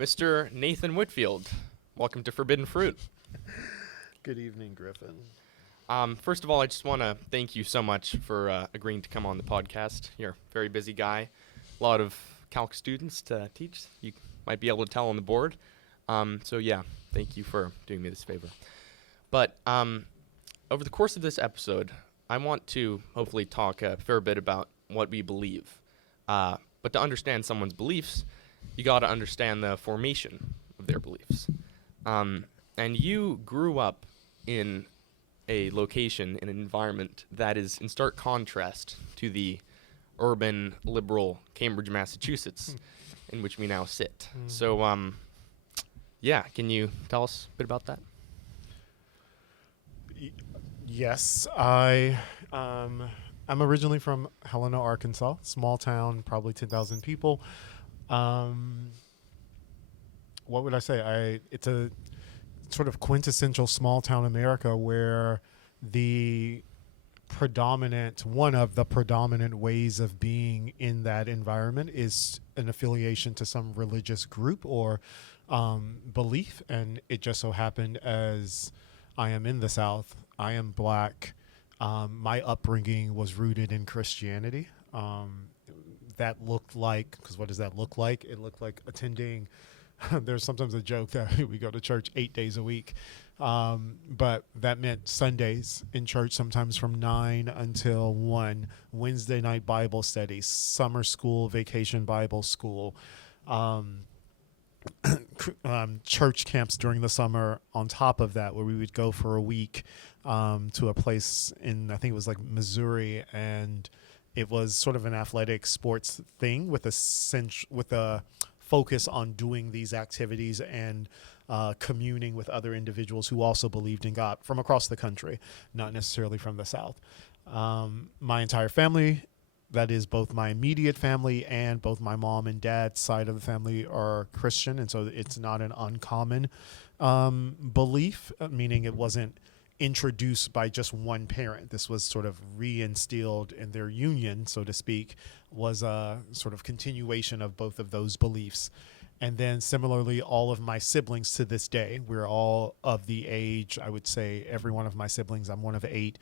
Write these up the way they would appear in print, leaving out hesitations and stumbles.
Mr. Nathan Whitfield. Welcome to Forbidden Fruit. Good evening, Griffin. First of all, I just want to thank you so much for agreeing to come on the podcast. You're a very busy guy. A lot of calc students to teach. You might be able to tell on the board. So yeah, thank you for doing me this favor. But over the course of this episode, I want to hopefully talk a fair bit about what we believe. But to understand someone's beliefs, you got to understand the formation of their beliefs. And you grew up in a location, in an environment that is in stark contrast to the urban, liberal Cambridge, Massachusetts, in which we now sit. So, yeah, can you tell us a bit about that? Yes, I'm originally from Helena, Arkansas, small town, probably 10,000 people. What would I say? It's a sort of quintessential small town America where one of the predominant ways of being in that environment is an affiliation to some religious group or belief. And it just so happened, as I am in the South, I am Black. My upbringing was rooted in Christianity. That looked like, because what does that look like? It looked like attending. There's sometimes a joke that we go to church 8 days a week. But that meant Sundays in church, sometimes from 9 until 1, Wednesday night Bible study, summer school, vacation Bible school, church camps during the summer on top of that, where we would go for a week to a place in, I think it was like Missouri, and it was sort of an athletic sports thing with a focus on doing these activities and communing with other individuals who also believed in God from across the country, not necessarily from the South. My entire family, that is both my immediate family and both my mom and dad's side of the family, are Christian. And so it's not an uncommon belief, meaning it wasn't introduced by just one parent. This was sort of reinstilled in their union, so to speak, was a sort of continuation of both of those beliefs. And then similarly, all of my siblings to this day, we're all of the age, I would say every one of my siblings, I'm one of 8,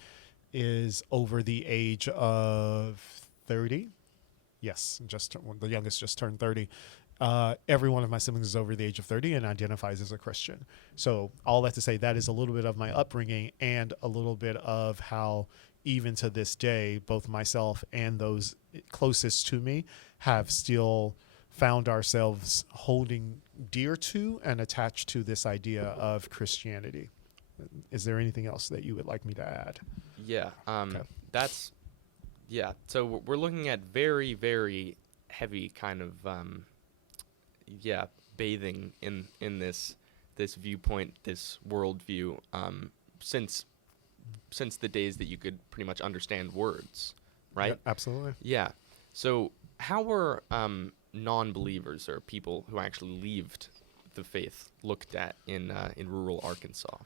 is over the age of 30. Yes, the youngest just turned 30. Every one of my siblings is over the age of 30 and identifies as a Christian. So all that to say, that is a little bit of my upbringing and a little bit of how, even to this day, both myself and those closest to me have still found ourselves holding dear to and attached to this idea of Christianity. Is there anything else that you would like me to add? Yeah, Okay. So we're looking at very, very heavy kind of bathing in this viewpoint, this worldview, since the days that you could pretty much understand words, right? Yeah, absolutely. Yeah. So how were non-believers or people who actually leaved the faith looked at in rural Arkansas?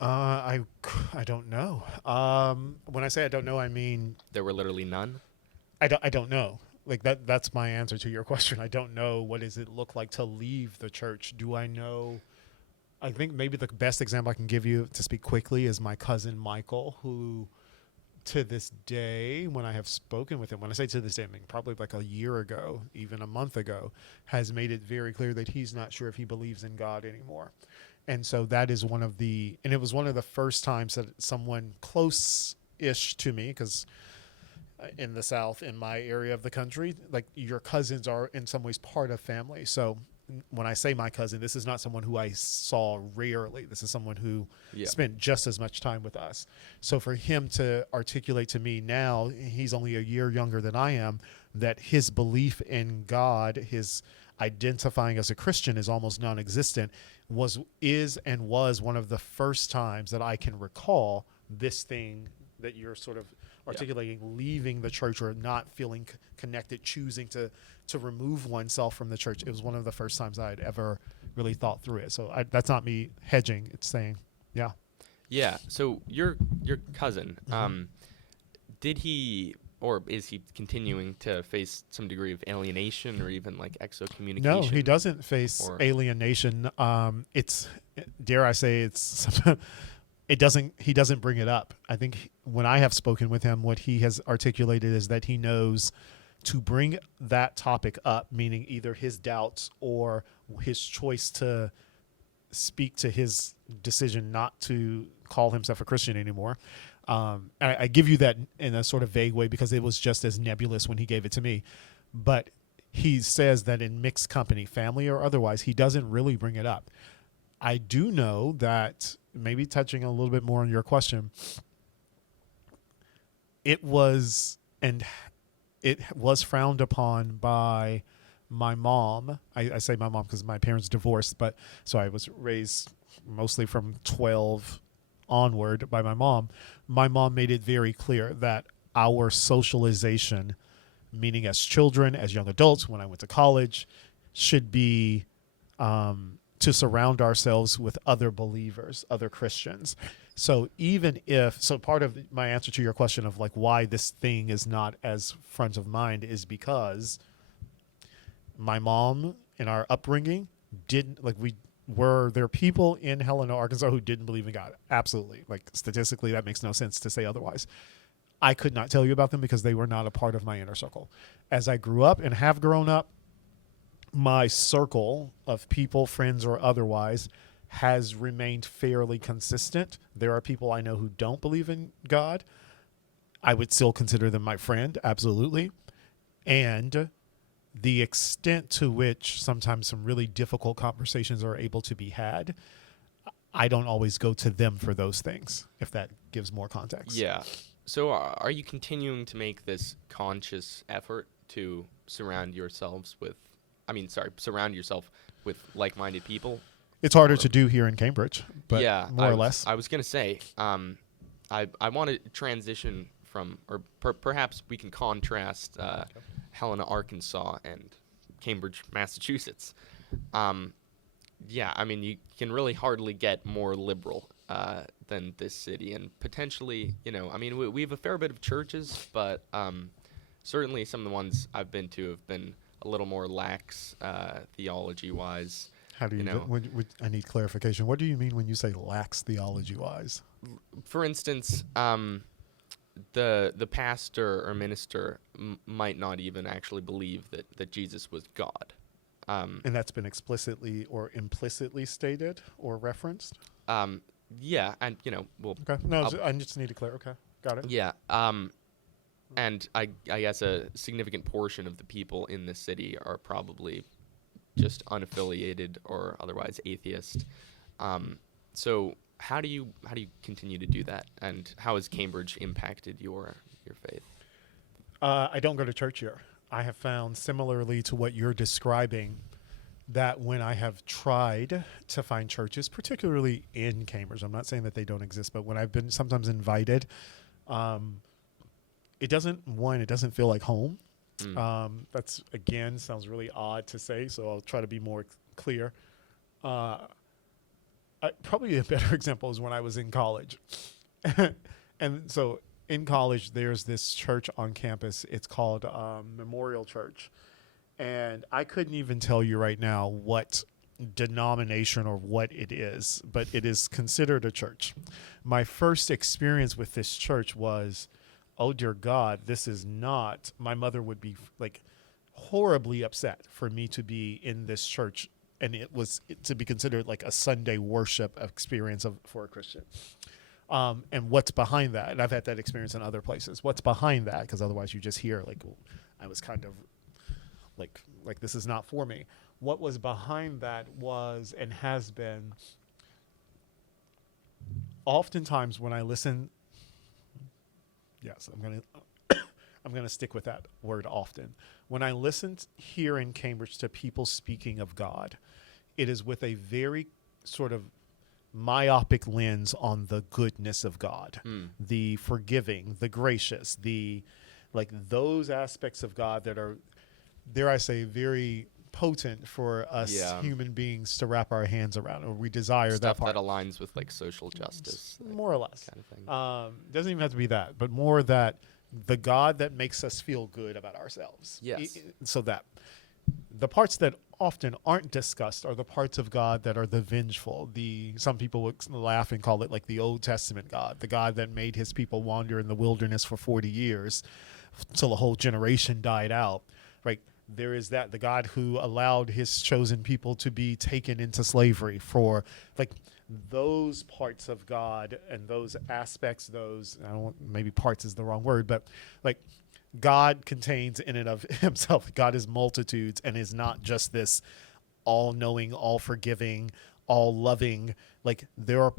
I don't know. When I say I don't know, I mean There were literally none. I don't know. Like that's my answer to your question. I don't know what does it look like to leave the church. Do I know? I think maybe the best example I can give you to speak quickly is my cousin Michael, who to this day, when I have spoken with him, when I say to this day, I mean probably like a year ago, even a month ago, has made it very clear that he's not sure if he believes in God anymore. And so that is and it was one of the first times that someone close-ish to me, because in the South, in my area of the country, like your cousins are in some ways part of family. So when I say my cousin, this is not someone who I saw rarely. This is someone who spent just as much time with us. So for him to articulate to me now, he's only a year younger than I am, that his belief in God, his identifying as a Christian is almost non-existent, was one of the first times that I can recall this thing that you're sort of articulating, leaving the church or not feeling connected, choosing to remove oneself from the church. It was one of the first times I'd ever really thought through it. So that's not me hedging. It's saying, yeah. Yeah. So your cousin, did he or is he continuing to face some degree of alienation or even like excommunication? No, he doesn't face Or- alienation. It's, dare I say, it's it doesn't. He doesn't bring it up. I think when I have spoken with him, what he has articulated is that he knows to bring that topic up, meaning either his doubts or his choice to speak to his decision not to call himself a Christian anymore. I give you that in a sort of vague way because it was just as nebulous when he gave it to me. But he says that in mixed company, family or otherwise, he doesn't really bring it up. I do know that, maybe touching a little bit more on your question, it was frowned upon by my mom. I say my mom because my parents divorced, but so I was raised mostly from 12 onward by my mom. My mom made it very clear that our socialization, meaning as children, as young adults, when I went to college, should be to surround ourselves with other believers, other Christians. So part of my answer to your question of like why this thing is not as front of mind is because my mom in our upbringing were there people in Helena, Arkansas who didn't believe in God? Absolutely. Like statistically, that makes no sense to say otherwise. I could not tell you about them because they were not a part of my inner circle. As I grew up and have grown up, my circle of people, friends or otherwise, has remained fairly consistent. There are people I know who don't believe in God. I would still consider them my friend, absolutely. And the extent to which sometimes some really difficult conversations are able to be had, I don't always go to them for those things, if that gives more context. Yeah. So are you continuing to make this conscious effort to surround yourself with like-minded people? It's harder to do here in Cambridge, but yeah, more or less. I was going to say, I want to transition from, or perhaps we can contrast Helena, Arkansas, and Cambridge, Massachusetts. Yeah, I mean, you can really hardly get more liberal than this city, and potentially, I mean, we have a fair bit of churches, but certainly some of the ones I've been to have been a little more lax theology-wise. How do you I need clarification. What do you mean when you say lax theology-wise? For instance, the pastor or minister might not even actually believe that Jesus was God. And that's been explicitly or implicitly stated or referenced? Yeah, and we'll. Okay. No, I just need to clear. Okay, got it. Yeah. And I guess a significant portion of the people in this city are probably just unaffiliated or otherwise atheist. So how do you continue to do that, and how has Cambridge impacted your faith? I don't go to church here. I have found, similarly to what you're describing, that when I have tried to find churches, particularly in Cambridge, I'm not saying that they don't exist, but when I've been sometimes invited, it doesn't feel like home. That's, again, sounds really odd to say, so I'll try to be more clear. Probably a better example is when I was in college. And so in college, there's this church on campus. It's called Memorial Church. And I couldn't even tell you right now what denomination or what it is, but it is considered a church. My first experience with this church was, oh dear God, this is not, my mother would be like horribly upset for me to be in this church, and it was to be considered like a Sunday worship experience for a Christian. And what's behind that? And I've had that experience in other places. What's behind that? Because otherwise you just hear like, I was kind of like this is not for me. What was behind that was and has been, oftentimes when I listen, yes, I'm gonna stick with that word often. When I listen here in Cambridge to people speaking of God, it is with a very sort of myopic lens on the goodness of God, the forgiving, the gracious, those aspects of God that are, dare I say, very potent for us human beings to wrap our hands around, or we desire Stuff that part. that aligns with like social justice, more or less. kind of thing. Doesn't even have to be that, but more that the God that makes us feel good about ourselves. Yes. So that the parts that often aren't discussed are the parts of God that are the vengeful. Some people would laugh and call it like the Old Testament God, the God that made his people wander in the wilderness for 40 years till a whole generation died out. Right? There is that, the God who allowed his chosen people to be taken into slavery for, like, those parts of God and those aspects, I don't want, maybe parts is the wrong word, but like God contains in and of himself, God is multitudes and is not just this all knowing, all forgiving, all loving. Like there are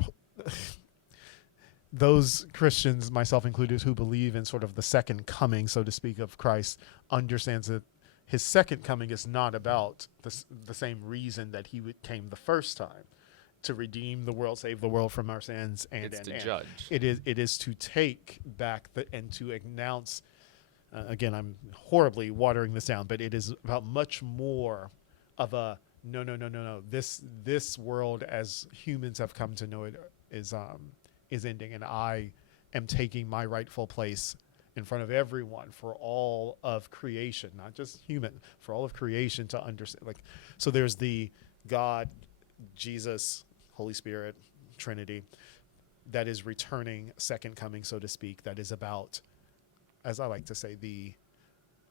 those Christians, myself included, who believe in sort of the second coming, so to speak, of Christ, understands that his second coming is not about the same reason that he came the first time, to redeem the world, save the world from our sins, and It's to judge. It is to take back and to announce. Again, I'm horribly watering this down, but it is about much more of a no. This world, as humans have come to know it, is ending, and I am taking my rightful place in front of everyone for all of creation, not just human, for all of creation to understand. Like, so there's the God, Jesus, Holy Spirit, Trinity, that is returning, second coming, so to speak, that is about, as I like to say,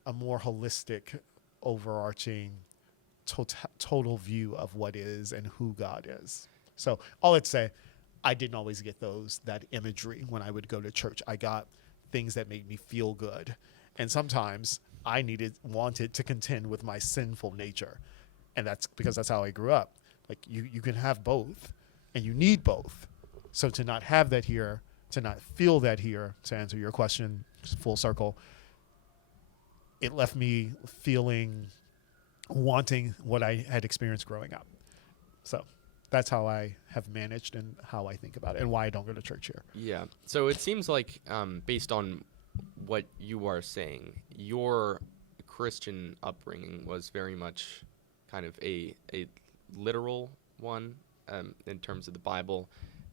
a more holistic, overarching, total view of what is and who God is. So all I'd say, I didn't always get that imagery when I would go to church. I got things that made me feel good. And sometimes I wanted to contend with my sinful nature. And that's because that's how I grew up. Like you can have both, and you need both. So to not have that here, to not feel that here, to answer your question, full circle, it left me wanting what I had experienced growing up. So that's how I have managed and how I think about it and why I don't go to church here. Yeah. So it seems like, based on what you are saying, your Christian upbringing was very much kind of a literal one, in terms of the Bible.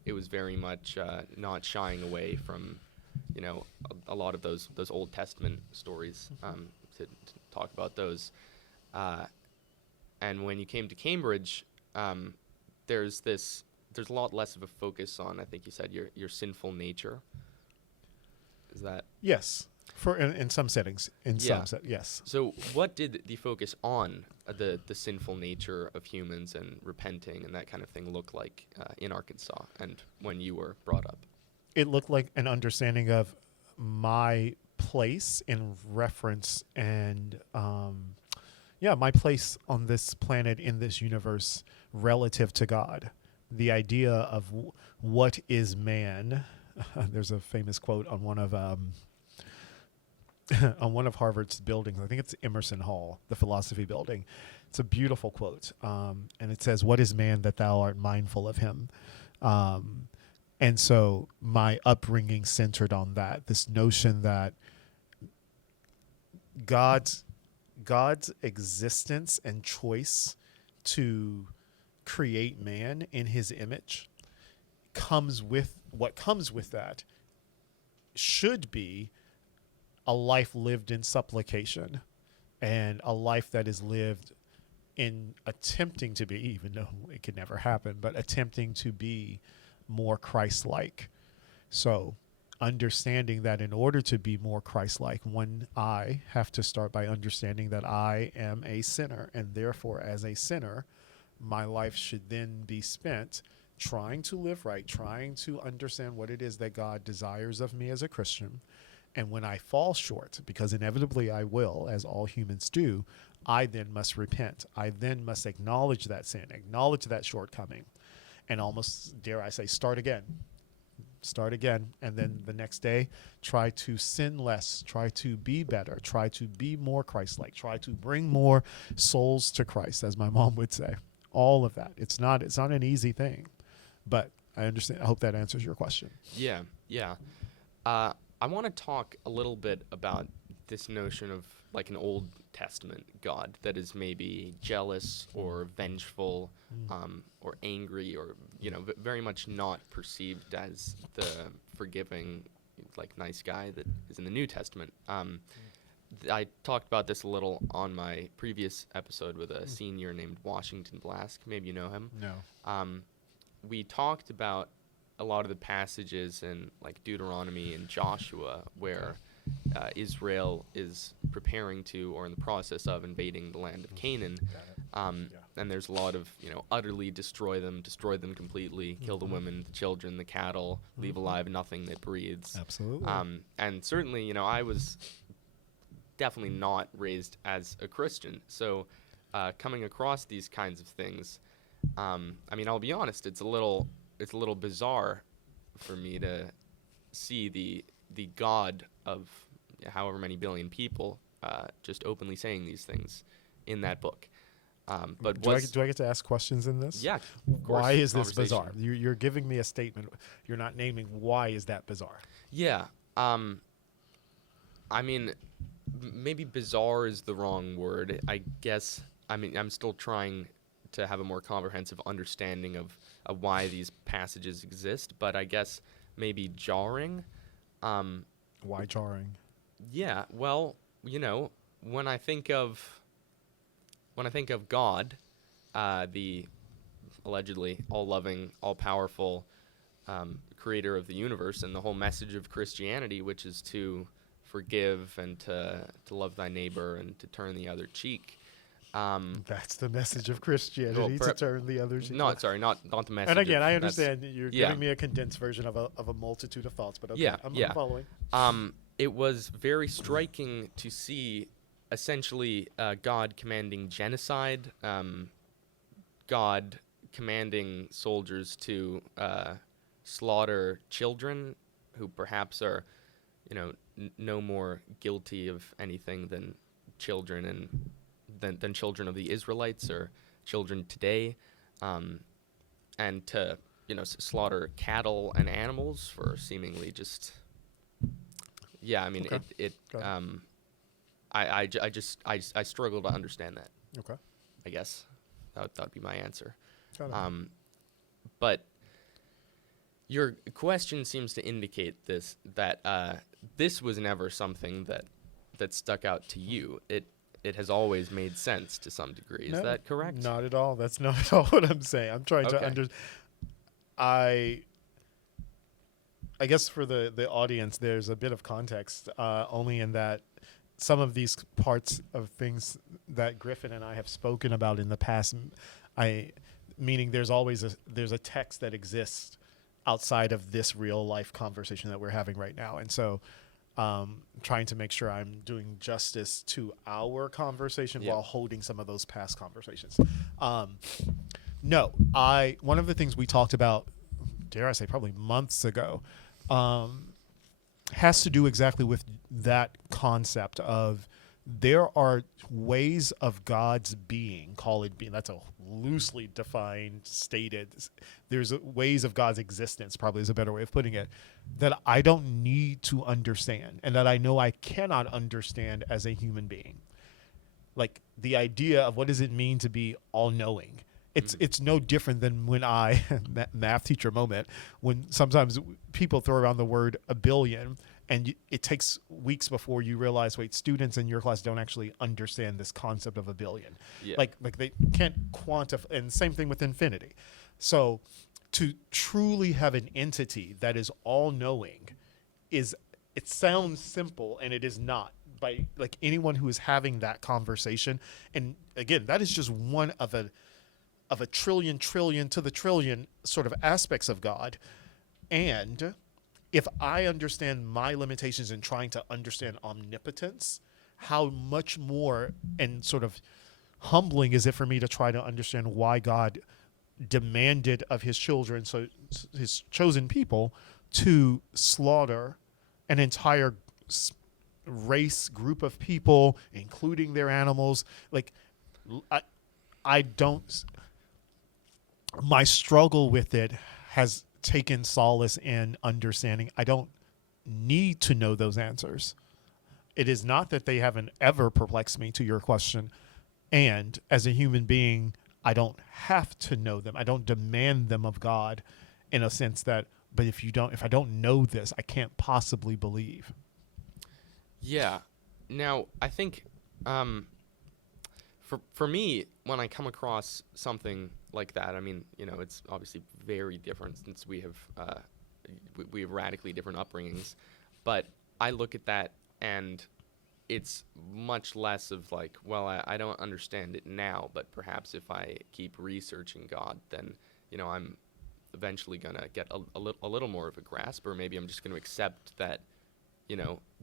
It was very much not shying away from, a lot of those Old Testament stories, to talk about those. And when you came to Cambridge, there's a lot less of a focus on, I think you said, your sinful nature. Is that? Yes. In some settings. Yes. So what did the focus on the sinful nature of humans and repenting and that kind of thing look like in Arkansas and when you were brought up? It looked like an understanding of my place in reference and my place on this planet, in this universe, relative to God. The idea of what is man. There's a famous quote on one of Harvard's buildings. I think it's Emerson Hall, the philosophy building. It's a beautiful quote, and it says, "What is man that thou art mindful of him?" And so my upbringing centered on that, this notion that God's existence and choice to create man in his image comes with that should be a life lived in supplication and a life that is lived in attempting to be, even though it could never happen, but attempting to be more Christ-like. So understanding that in order to be more Christ-like, I have to start by understanding that I am a sinner, and therefore as a sinner, my life should then be spent trying to live right, trying to understand what it is that God desires of me as a Christian. And when I fall short, because inevitably I will, as all humans do, I then must repent. I then must acknowledge that sin, acknowledge that shortcoming, and almost, dare I say, start again. And then the next day, try to sin less, try to be better, try to be more Christ-like, try to bring more souls to Christ, as my mom would say. All of that. It's not an easy thing, but I understand. I hope that answers your question. Yeah. I want to talk a little bit about this notion of like an Old Testament God that is maybe jealous or vengeful, or angry, or very much not perceived as the forgiving, like nice guy that is in the New Testament. I talked about this a little on my previous episode with a senior named Washington Blask. Maybe you know him. No. We talked about a lot of the passages in like Deuteronomy and Joshua where Israel is preparing to or in the process of invading the land of Canaan. And there's a lot of, utterly destroy them completely, kill the women, the children, the cattle, leave alive nothing that breathes. Absolutely. And certainly, I was definitely not raised as a Christian. So coming across these kinds of things, I'll be honest, it's a little bizarre for me to see the God of however many billion people just openly saying these things in that book. But do I get to ask questions in this? Yeah. Why is this bizarre? You're giving me a statement. You're not naming why is that bizarre. Yeah. Maybe bizarre is the wrong word. I guess. I'm still trying to have a more comprehensive understanding of why these passages exist. But I guess maybe jarring. Why jarring? Yeah. Well, when I think of God, the allegedly all-loving, all-powerful creator of the universe, and the whole message of Christianity, which is to forgive and to love thy neighbor and to turn the other cheek. That's the message of Christianity, to turn the other cheek. Not the message. And again, I understand you're giving me a condensed version of a multitude of thoughts, but okay, I'm following. It was very striking to see essentially God commanding genocide, God commanding soldiers to slaughter children who perhaps are, no more guilty of anything than children than children of the Israelites or children today, and to slaughter cattle and animals for seemingly just I struggle to understand that. Okay. I guess that would be my answer. But your question seems to indicate that this was never something that stuck out to you. It has always made sense to some degree. Is that correct? Not at all. That's not at all what I'm saying. I'm trying to understand. I guess for the audience, there's a bit of context, only in that some of these parts of things that Griffin and I have spoken about in the past, meaning there's a text that exists outside of this real life conversation that we're having right now. And so trying to make sure I'm doing justice to our conversation while holding some of those past conversations. One of the things we talked about, dare I say, probably months ago, has to do exactly with that concept of there are ways of God's being, call it being, that's a loosely defined, stated, there's ways of God's existence, probably is a better way of putting it, that I don't need to understand and that I know I cannot understand as a human being. Like the idea of what does it mean to be all-knowing? It's no different than when math teacher moment, when sometimes people throw around the word a billion and it takes weeks before you realize, wait, students in your class don't actually understand this concept of a billion. Yeah. Like they can't quantify, and same thing with infinity. So to truly have an entity that is all-knowing it sounds simple and it is not. By like anyone who is having that conversation, and again, that is just one of a trillion to the trillion sort of aspects of God. And if I understand my limitations in trying to understand omnipotence, how much more and sort of humbling is it for me to try to understand why God demanded of his children, so his chosen people, to slaughter an entire race group of people, including their animals. Like, I don't... My struggle with it has taken solace in understanding I don't need to know those answers. It is not that they haven't ever perplexed me, to your question. And as a human being, I don't have to know them. I don't demand them of God in a sense that, but if I don't know this, I can't possibly believe. Yeah. Now, I think for me, when I come across something like that, I mean, it's obviously very different since we have radically different upbringings, but I look at that and it's much less of like, well, I don't understand it now, but perhaps if I keep researching God, then I'm eventually gonna get a little more of a grasp, or maybe I'm just going to accept that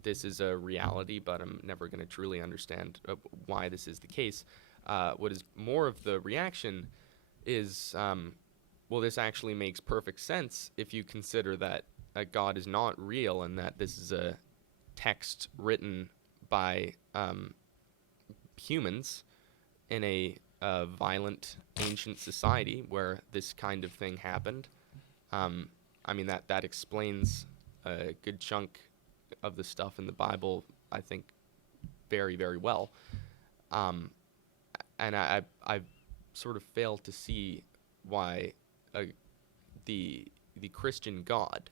this is a reality, but I'm never going to truly understand why this is the case. What is more of the reaction is, well, this actually makes perfect sense if you consider that God is not real and that this is a text written by humans in a violent ancient society where this kind of thing happened. I mean, that explains a good chunk of the stuff in the Bible, I think, very, very well. And I sort of fail to see why the Christian God,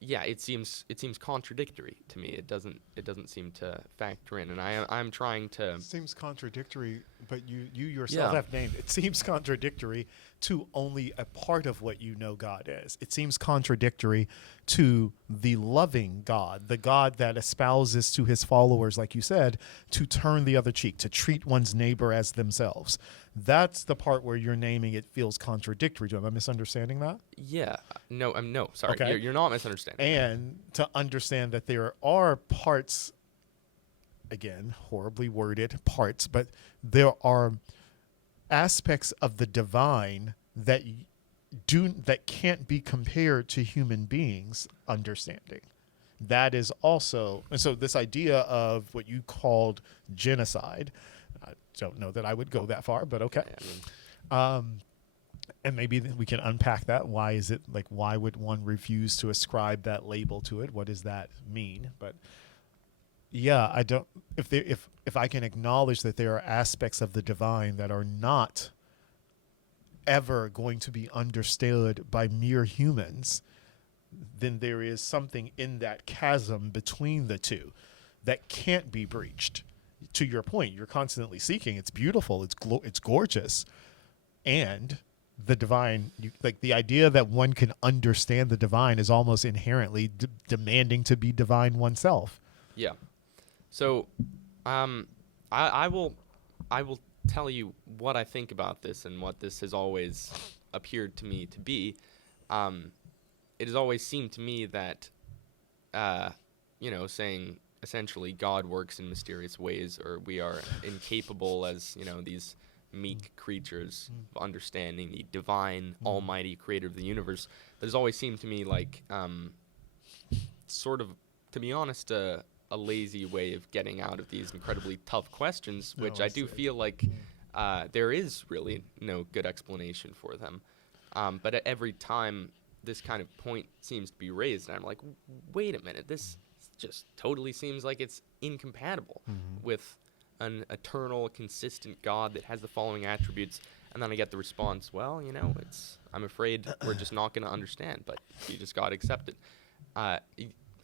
it seems contradictory to me. It doesn't seem to factor in, and I'm trying to. It seems contradictory, but you yourself have named it. It seems contradictory to only a part of what you know God is. It seems contradictory to the loving God, the God that espouses to his followers, like you said, to turn the other cheek, to treat one's neighbor as themselves. That's the part where you're naming it feels contradictory to him. Am I misunderstanding that? Yeah. No, sorry. Okay. You're not misunderstanding. And to understand that there are parts, again, horribly worded parts, but there are aspects of the divine that can't be compared to human beings understanding. That is also, and so this idea of what you called genocide, I don't know that I would go that far, but okay. And maybe we can unpack that. Why is it like, why would one refuse to ascribe that label to it? What does that mean? But yeah, I don't, if I can acknowledge that there are aspects of the divine that are not ever going to be understood by mere humans, then there is something in that chasm between the two that can't be breached. To your point, you're constantly seeking. It's beautiful. It's gorgeous. And the divine, like the idea that one can understand the divine is almost inherently demanding to be divine oneself. Yeah. So, I will tell you what I think about this and what this has always appeared to me to be. It has always seemed to me that, saying essentially God works in mysterious ways, or we are incapable as, these meek creatures of understanding the divine, almighty creator of the universe. That has always seemed to me like, sort of, to be honest, a lazy way of getting out of these incredibly tough questions, which I do feel like there is really no good explanation for them. But at every time this kind of point seems to be raised, and I'm like, wait a minute, this just totally seems like it's incompatible with an eternal, consistent God that has the following attributes. And then I get the response, well, I'm afraid we're just not going to understand, but you just got to accept it. I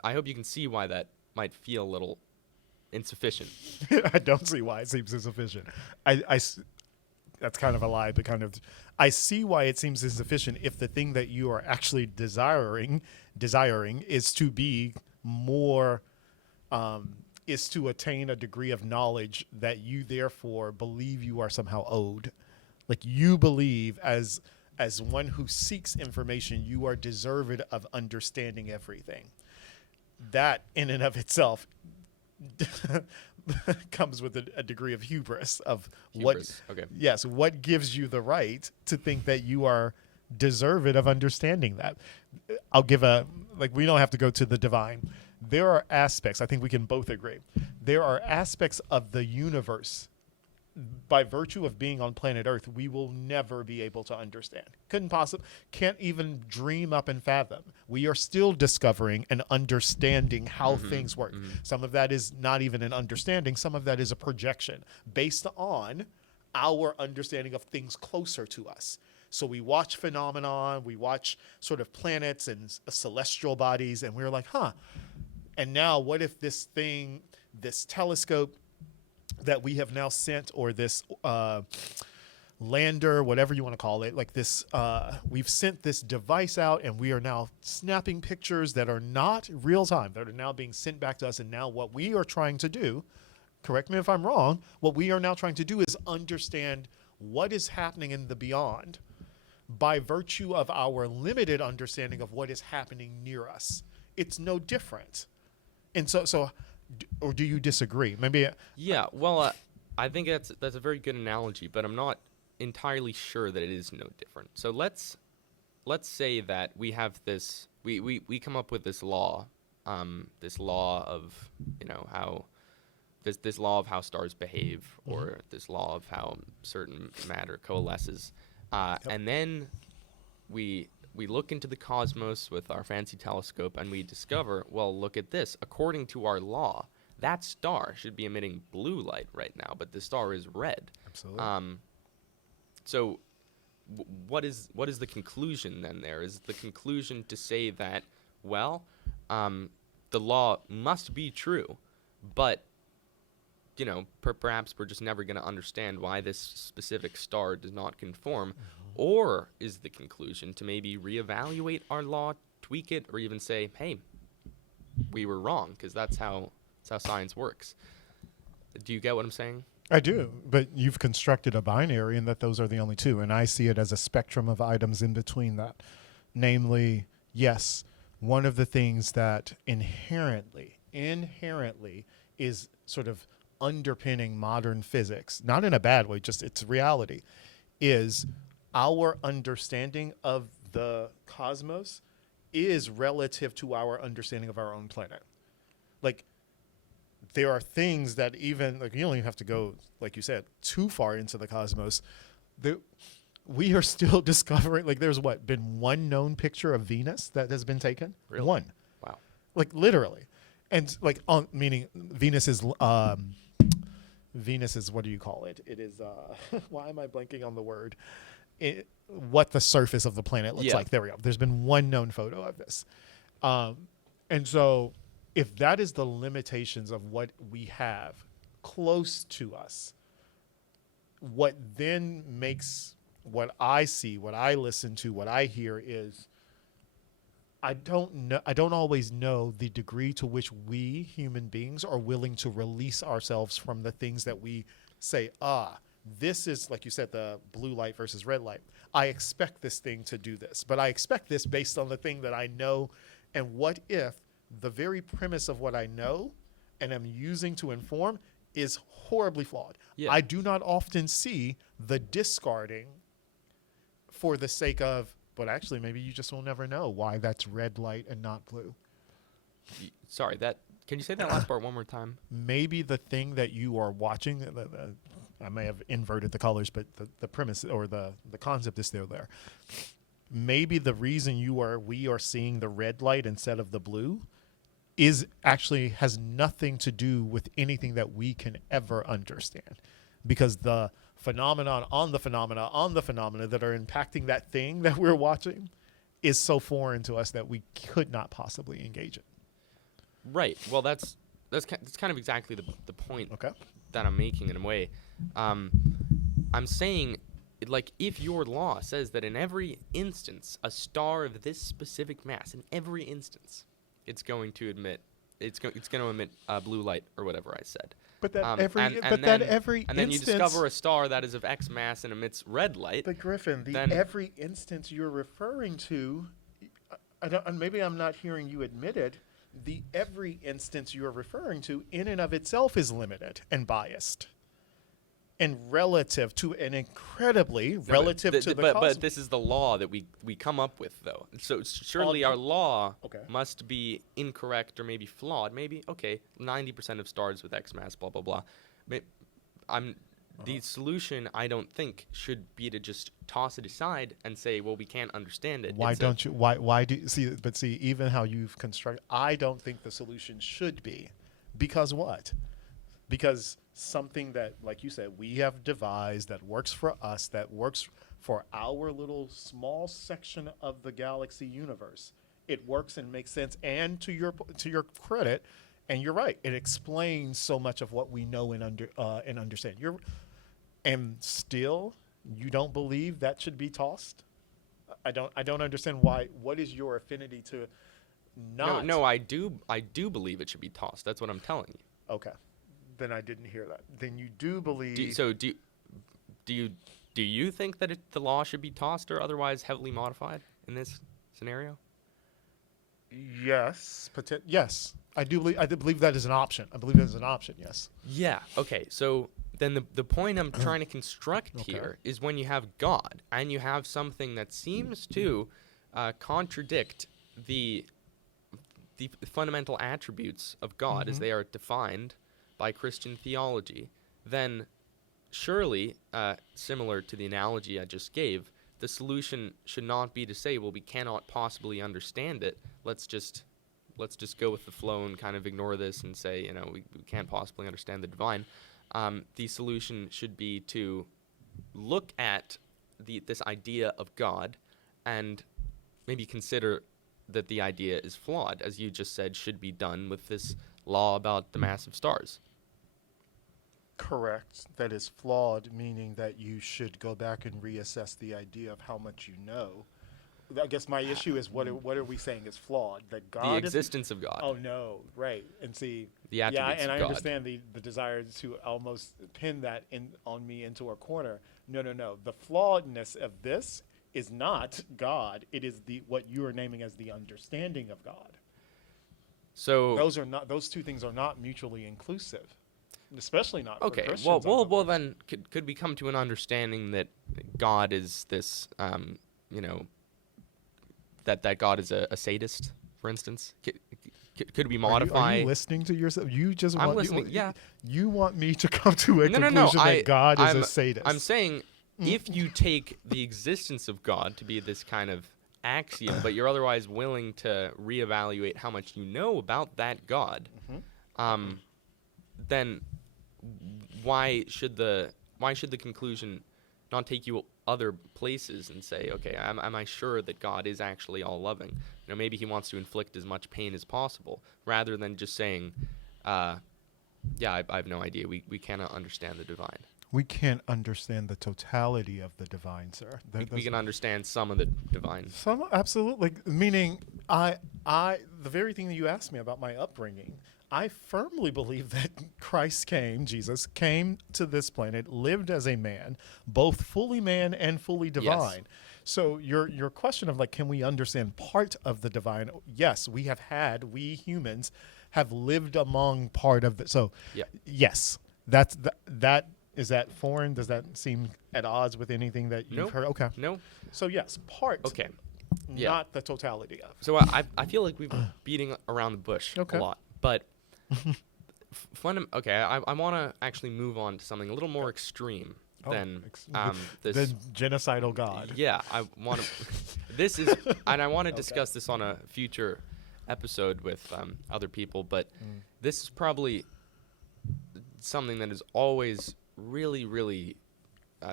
hope you can see why that might feel a little insufficient. I don't see why it seems insufficient. That's kind of a lie, but kind of, I see why it seems insufficient if the thing that you are actually desiring is to be more, is to attain a degree of knowledge that you therefore believe you are somehow owed. Like you believe as one who seeks information, you are deserved of understanding everything. That in and of itself comes with a degree of hubris of Hubris. Okay. Yes, what gives you the right to think that you are deserved of understanding that? I'll give we don't have to go to the divine. There are aspects, I think we can both agree, there are aspects of the universe by virtue of being on planet Earth we will never be able to understand. Can't even dream up and fathom. We are still discovering and understanding how things work. Some of that is not even an understanding, some of that is a projection based on our understanding of things closer to us. So we watch phenomenon, we watch sort of planets and celestial bodies, and we're like, huh. And now what if this thing, this telescope that we have now sent, or this lander, whatever you want to call it, like this, we've sent this device out, and we are now snapping pictures that are not real time, that are now being sent back to us. And now what we are trying to do, correct me if I'm wrong, what we are now trying to do is understand what is happening in the beyond by virtue of our limited understanding of what is happening near us. It's no different. And so, or do you disagree? Maybe. Yeah, well, I think that's a very good analogy, but I'm not entirely sure that it is no different. So let's say that we have this, we come up with this law of, you know, how this law of how stars behave, or this law of how certain matter coalesces, and then we look into the cosmos with our fancy telescope, and we discover, well, look at this. According to our law, that star should be emitting blue light right now, but the star is red. Absolutely. So what is the conclusion then there? Is the conclusion to say that, well, the law must be true, but, you know, perhaps we're just never going to understand why this specific star does not conform? Or is the conclusion to maybe reevaluate our law, tweak it, or even say, hey, we were wrong, because that's how science works? Do you get what I'm saying? I do, but you've constructed a binary in that those are the only two, and I see it as a spectrum of items in between that. Namely, yes, one of the things that inherently is sort of underpinning modern physics, not in a bad way, just it's reality, is our understanding of the cosmos is relative to our understanding of our own planet. Like, there are things that even, like, you don't even have to go, like you said, too far into the cosmos. We are still discovering, like, there's been one known picture of Venus that has been taken? Really? One. Wow. Like, literally. And, like, meaning Venus is, what do you call it? It is, why am I blanking on the word? What the surface of the planet looks like. There we go. There's been one known photo of this. And so if that is the limitations of what we have close to us, what then makes what I see, what I listen to, what I hear is, I don't always know the degree to which we human beings are willing to release ourselves from the things that we say, this is, like you said, the blue light versus red light. I expect this thing to do this, but I expect this based on the thing that I know. And what if the very premise of what I know and am using to inform is horribly flawed? Yeah. I do not often see the discarding for the sake of, but actually maybe you just will never know why that's red light and not blue. Sorry, can you say that last part one more time? Maybe the thing that you are watching, I may have inverted the colors, but the premise or the concept is still there. Maybe the reason we are seeing the red light instead of the blue is actually has nothing to do with anything that we can ever understand, because the phenomenon on the phenomena that are impacting that thing that we're watching is so foreign to us that we could not possibly engage it. Right. Well, that's kind of exactly the point that I'm making in a way. I'm saying, like, if your law says that in every instance, a star of this specific mass, in every instance, it's going to emit blue light or whatever I said. But that and then you discover a star that is of X mass and emits red light. But Griffin, every instance you're referring to, maybe I'm not hearing you admit it. The every instance you're referring to, in and of itself, is limited and biased, and relative to the cosmos. But this is the law that we come up with, though. So surely our law must be incorrect or maybe flawed. Maybe 90% of stars with X mass, blah blah blah. The solution, I don't think, should be to just toss it aside and say, well, we can't understand it. Why do you see? But see, even how you've constructed, I don't think the solution should be, because what? Because something that, like you said, we have devised that works for us, that works for our little small section of the galaxy universe, it works and makes sense. And to your credit, and you're right, it explains so much of what we know and understand. And still, you don't believe that should be tossed? I don't understand why. What is your affinity to not? No, I do believe it should be tossed. That's what I'm telling you. Okay, then I didn't hear that. Then you do believe. Do you think that the law should be tossed or otherwise heavily modified in this scenario? Yes, yes, I do believe. I do believe that is an option. I believe that is an option. Yes. Yeah. Okay. So then the point I'm trying to construct here is when you have God and you have something that seems to contradict the fundamental attributes of God as they are defined by Christian theology, then surely, similar to the analogy I just gave, the solution should not be to say, well, we cannot possibly understand it. Let's just go with the flow and kind of ignore this and say, we can't possibly understand the divine. The solution should be to look at this idea of God and maybe consider that the idea is flawed, as you just said, should be done with this law about the massive stars. Correct. That is flawed, meaning that you should go back and reassess the idea of how much you know. I guess my issue is what are we saying is flawed? That God the existence of God. Oh no, right. And see, the attributes and of I God. understand the desire to almost pin that on me into a corner. No. The flawedness of this is not God. It is what you are naming as the understanding of God. So those two things are not mutually inclusive. Especially not okay. For Christians. Well, then could we come to an understanding that God is this, that God is a sadist, for instance? Could we modify? Are you listening to yourself? I'm listening. You want me to come to a conclusion No. that God is a sadist? I'm saying if you take the existence of God to be this kind of axiom, but you're otherwise willing to reevaluate how much you know about that God, then why should the conclusion not take you other places and say, okay, am I sure that God is actually all loving? Maybe he wants to inflict as much pain as possible, rather than just saying, I have no idea. We cannot understand the divine. We can't understand the totality of the divine, sir. We can understand some of the divine. Some absolutely. Meaning, the very thing that you asked me about my upbringing, I firmly believe that Jesus came to this planet, lived as a man, both fully man and fully divine. Yes. So your question of can we understand part of the divine? Yes, we humans have lived among part of the. So yes, that. Is that foreign? Does that seem at odds with anything that you've heard? Okay. No. So yes, part. Okay. Not the totality of. So I feel like we've been beating around the bush a lot, but I want to actually move on to something a little more extreme than this. The genocidal God. Yeah, I want to. This is, and I want to discuss this on a future episode with other people, but this is probably something that has always really, really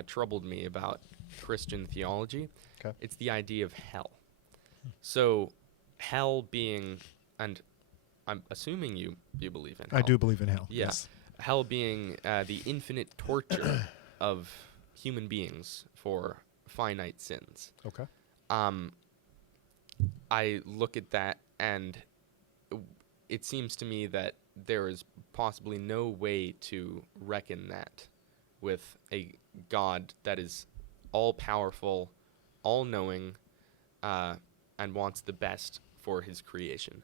troubled me about Christian theology. Okay. It's the idea of hell. So, hell being, and I'm assuming you believe in hell. I do believe in hell. Yeah. Yes. Hell being the infinite torture of human beings for finite sins. Okay. I look at that and it seems to me that there is possibly no way to reckon that with a God that is all-powerful, all-knowing, and wants the best for his creation.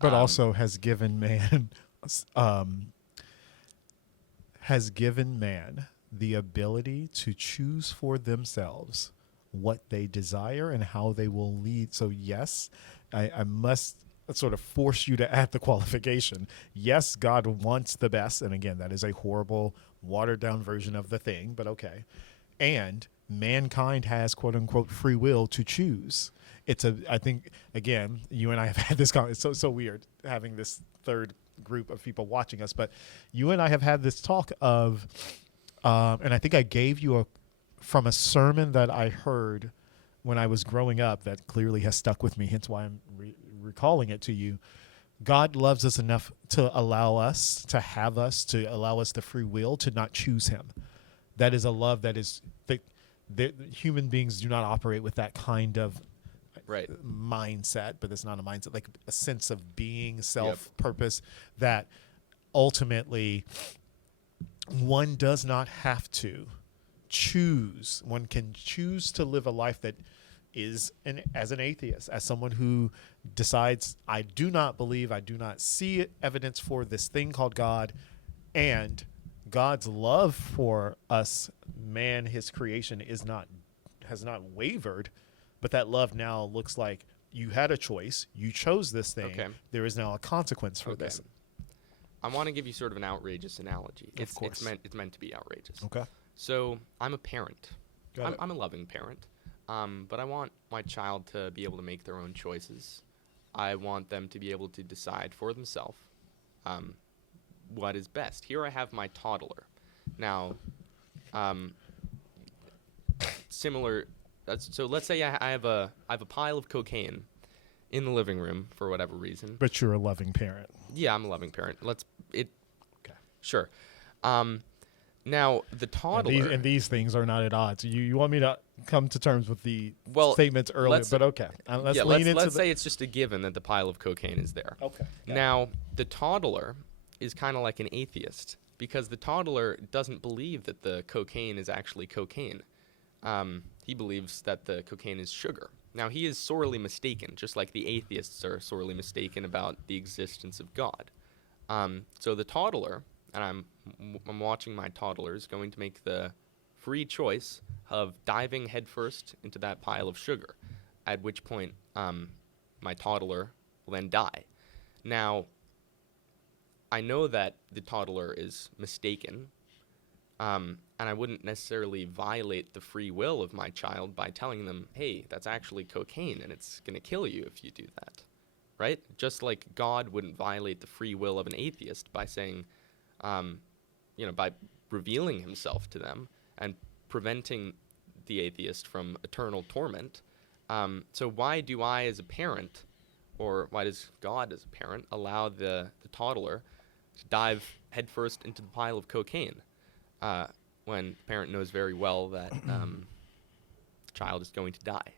But also has given man the ability to choose for themselves what they desire and how they will lead. So yes, I must sort of force you to add the qualification. Yes, God wants the best. And again, that is a horrible, watered down version of the thing, but okay. And mankind has quote unquote free will to choose. I think, again, you and I have had this it's so weird having this third group of people watching us, but you and I have had this talk of, and I think I gave you from a sermon that I heard when I was growing up that clearly has stuck with me, hence why I'm recalling it to you. God loves us enough to allow us, to have us, to allow us the free will to not choose him. That is a love that is, that human beings do not operate with that kind of mindset, but it's not a mindset, like a sense of being, self-purpose, that ultimately one does not have to choose. One can choose to live a life that is, as an atheist, as someone who decides, I do not believe, I do not see evidence for this thing called God, and God's love for us, man, his creation, has not wavered, but that love now looks like you had a choice, you chose this thing, there is now a consequence for this. I want to give you sort of an outrageous analogy. Of course. It's meant to be outrageous. Okay. So I'm a parent. I'm a loving parent. But I want my child to be able to make their own choices. I want them to be able to decide for themselves what is best. Here I have my toddler. Now, similar. So let's say I have a pile of cocaine in the living room for whatever reason. But you're a loving parent. Yeah, I'm a loving parent. Sure. Now the toddler and these things are not at odds. You want me to come to terms with the statements earlier, but okay. Let's say it's just a given that the pile of cocaine is there. Okay. Now the toddler is kind of like an atheist because the toddler doesn't believe that the cocaine is actually cocaine. He believes that the cocaine is sugar. Now he is sorely mistaken, just like the atheists are sorely mistaken about the existence of God. So the toddler, and I'm watching my toddler, is going to make the free choice of diving headfirst into that pile of sugar, at which point my toddler will then die. Now, I know that the toddler is mistaken, and I wouldn't necessarily violate the free will of my child by telling them, hey, that's actually cocaine, and it's going to kill you if you do that, right? Just like God wouldn't violate the free will of an atheist by saying, by revealing himself to them and preventing the atheist from eternal torment. So why do I as a parent, or why does God as a parent, allow the toddler to dive headfirst into the pile of cocaine when the parent knows very well that the child is going to die?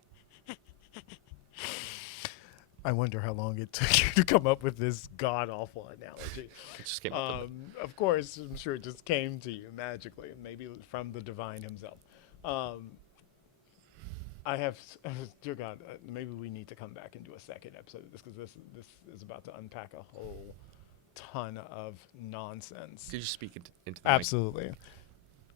I wonder how long it took you to come up with this god-awful analogy. It just came up with it. Of course, I'm sure it just came to you magically, maybe from the divine himself. Dear God, maybe we need to come back and do a second episode of this, because this is about to unpack a whole ton of nonsense. Could you speak into the Absolutely. Mic?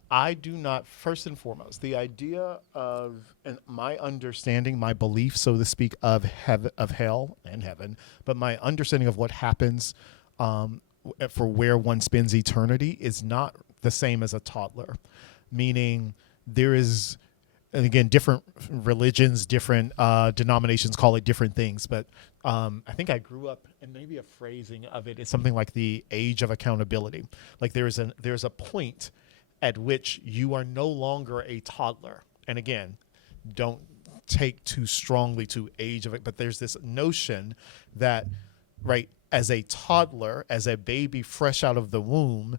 I do not, first and foremost, the idea of, and my understanding, my belief, so to speak, of hell and heaven, but my understanding of what happens for where one spends eternity is not the same as a toddler. Meaning there is, and again, different religions, different denominations call it different things, but I think I grew up, and maybe a phrasing of it is something like the age of accountability. Like there's a point at which you are no longer a toddler. And again, don't take too strongly to age of it, but there's this notion that, right, as a toddler, as a baby fresh out of the womb,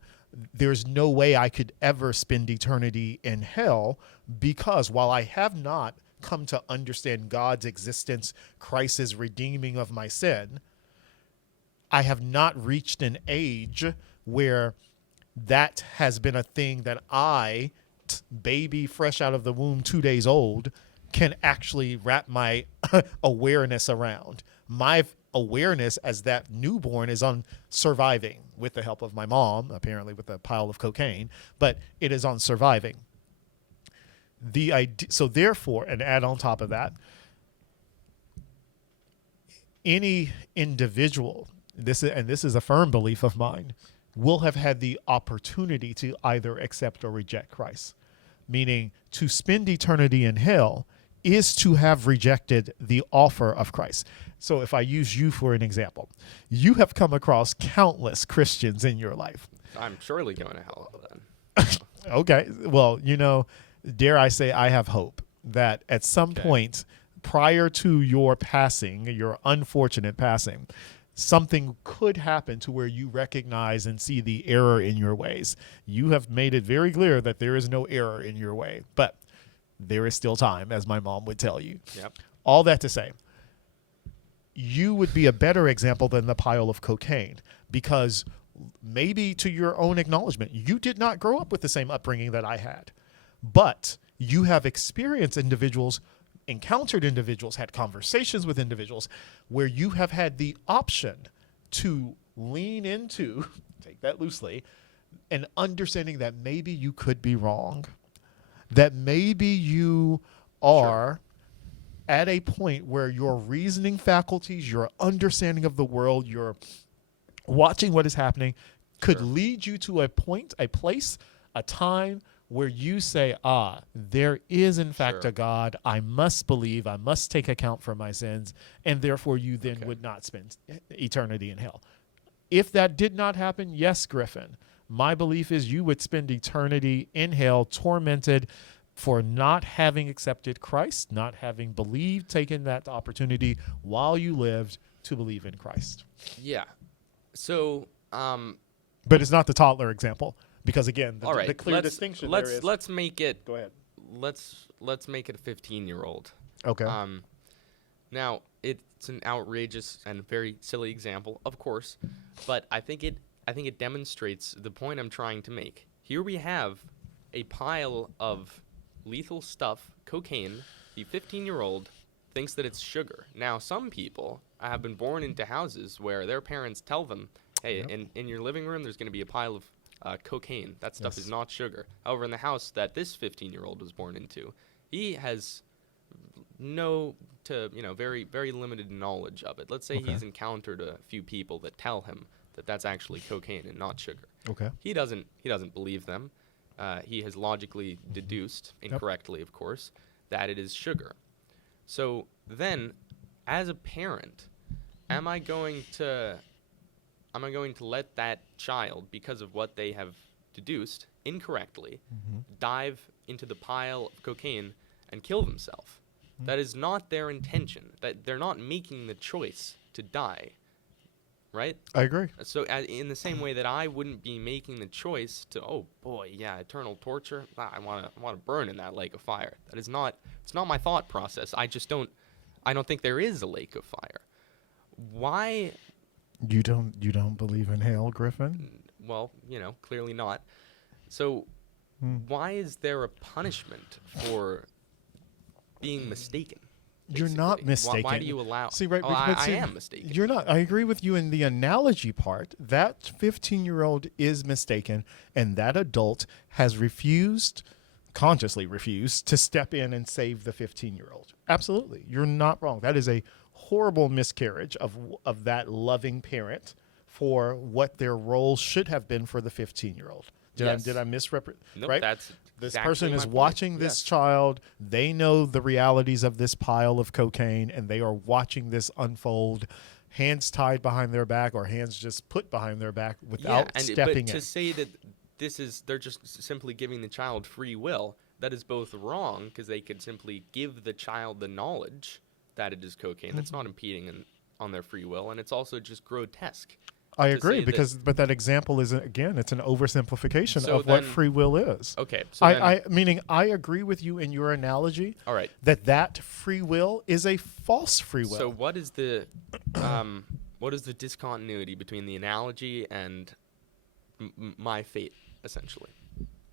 there's no way I could ever spend eternity in hell, because while I have not come to understand God's existence, Christ's redeeming of my sin, I have not reached an age where that has been a thing that I, baby fresh out of the womb, 2 days old, can actually wrap my awareness around. My awareness as that newborn is on surviving, with the help of my mom, apparently with a pile of cocaine, but it is on surviving. The idea, so therefore, and add on top of that, any individual, this is a firm belief of mine, will have had the opportunity to either accept or reject Christ. Meaning, to spend eternity in hell is to have rejected the offer of Christ. So if I use you for an example, you have come across countless Christians in your life. I'm surely going to hell then. Okay. Well, dare I say, I have hope that at some Okay. point prior to your passing, your unfortunate passing, something could happen to where you recognize and see the error in your ways. You have made it very clear that there is no error in your way, but there is still time, as my mom would tell you. Yep. All that to say, you would be a better example than the pile of cocaine, because maybe, to your own acknowledgement, you did not grow up with the same upbringing that I had, but you have experienced individuals, encountered individuals, had conversations with individuals where you have had the option to lean into, take that loosely, an understanding that maybe you could be wrong, that maybe you are at a point where your reasoning faculties, your understanding of the world, your watching what is happening could lead you to a point, a place, a time where you say, there is in fact a God. I must believe, I must take account for my sins, and therefore you then would not spend eternity in hell. If that did not happen, yes, Griffin, my belief is you would spend eternity in hell, tormented for not having accepted Christ, not having believed, taken that opportunity while you lived to believe in Christ. Yeah. So, but it's not the toddler example, because again, the clear distinction there is. Let's make it. Go ahead. Let's make it a 15-year-old. Okay. Now it's an outrageous and very silly example, of course, but I think it demonstrates the point I'm trying to make. Here we have a pile of lethal stuff, cocaine. The 15-year-old thinks that it's sugar. Now, some people have been born into houses where their parents tell them, hey, in your living room, there's going to be a pile of cocaine. That stuff is not sugar. However, in the house that this 15-year-old was born into, he has very, very limited knowledge of it. Let's say he's encountered a few people that tell him that that's actually cocaine and not sugar. Okay. He doesn't believe them. He has logically deduced, incorrectly of course, that it is sugar. So then, as a parent, am I going to let that child, because of what they have deduced incorrectly, dive into the pile of cocaine and kill themselves? That is not their intention. That they're not making the choice to die, right? I agree. So in the same way that I wouldn't be making the choice to, oh boy, yeah, eternal torture. I want to burn in that lake of fire. That is not. It's not my thought process. I don't think there is a lake of fire. Why? You don't believe in hell, Griffin? Well, clearly not. So why is there a punishment for being mistaken? You're not mistaken. Why do you allow? See, right? I am mistaken. You're not. I agree with you in the analogy part. That 15-year-old is mistaken, and that adult has consciously refused, to step in and save the 15-year-old. Absolutely, you're not wrong. That is a horrible miscarriage of that loving parent for what their role should have been for the 15-year-old. Did I misrepresent? Nope, right? that's this exactly person is my point. watching this child. They know the realities of this pile of cocaine, and they are watching this unfold, hands tied behind their back or hands just put behind their back without stepping but in. To say that they're just simply giving the child free will, that is both wrong, because they could simply give the child the knowledge that it is cocaine. That's not impeding on their free will, and it's also just grotesque. I agree, but that example is, again, it's an oversimplification of what free will is. Okay. So meaning I agree with you in your analogy. All right. That free will is a false free will. So what is the discontinuity between the analogy and my fate, essentially?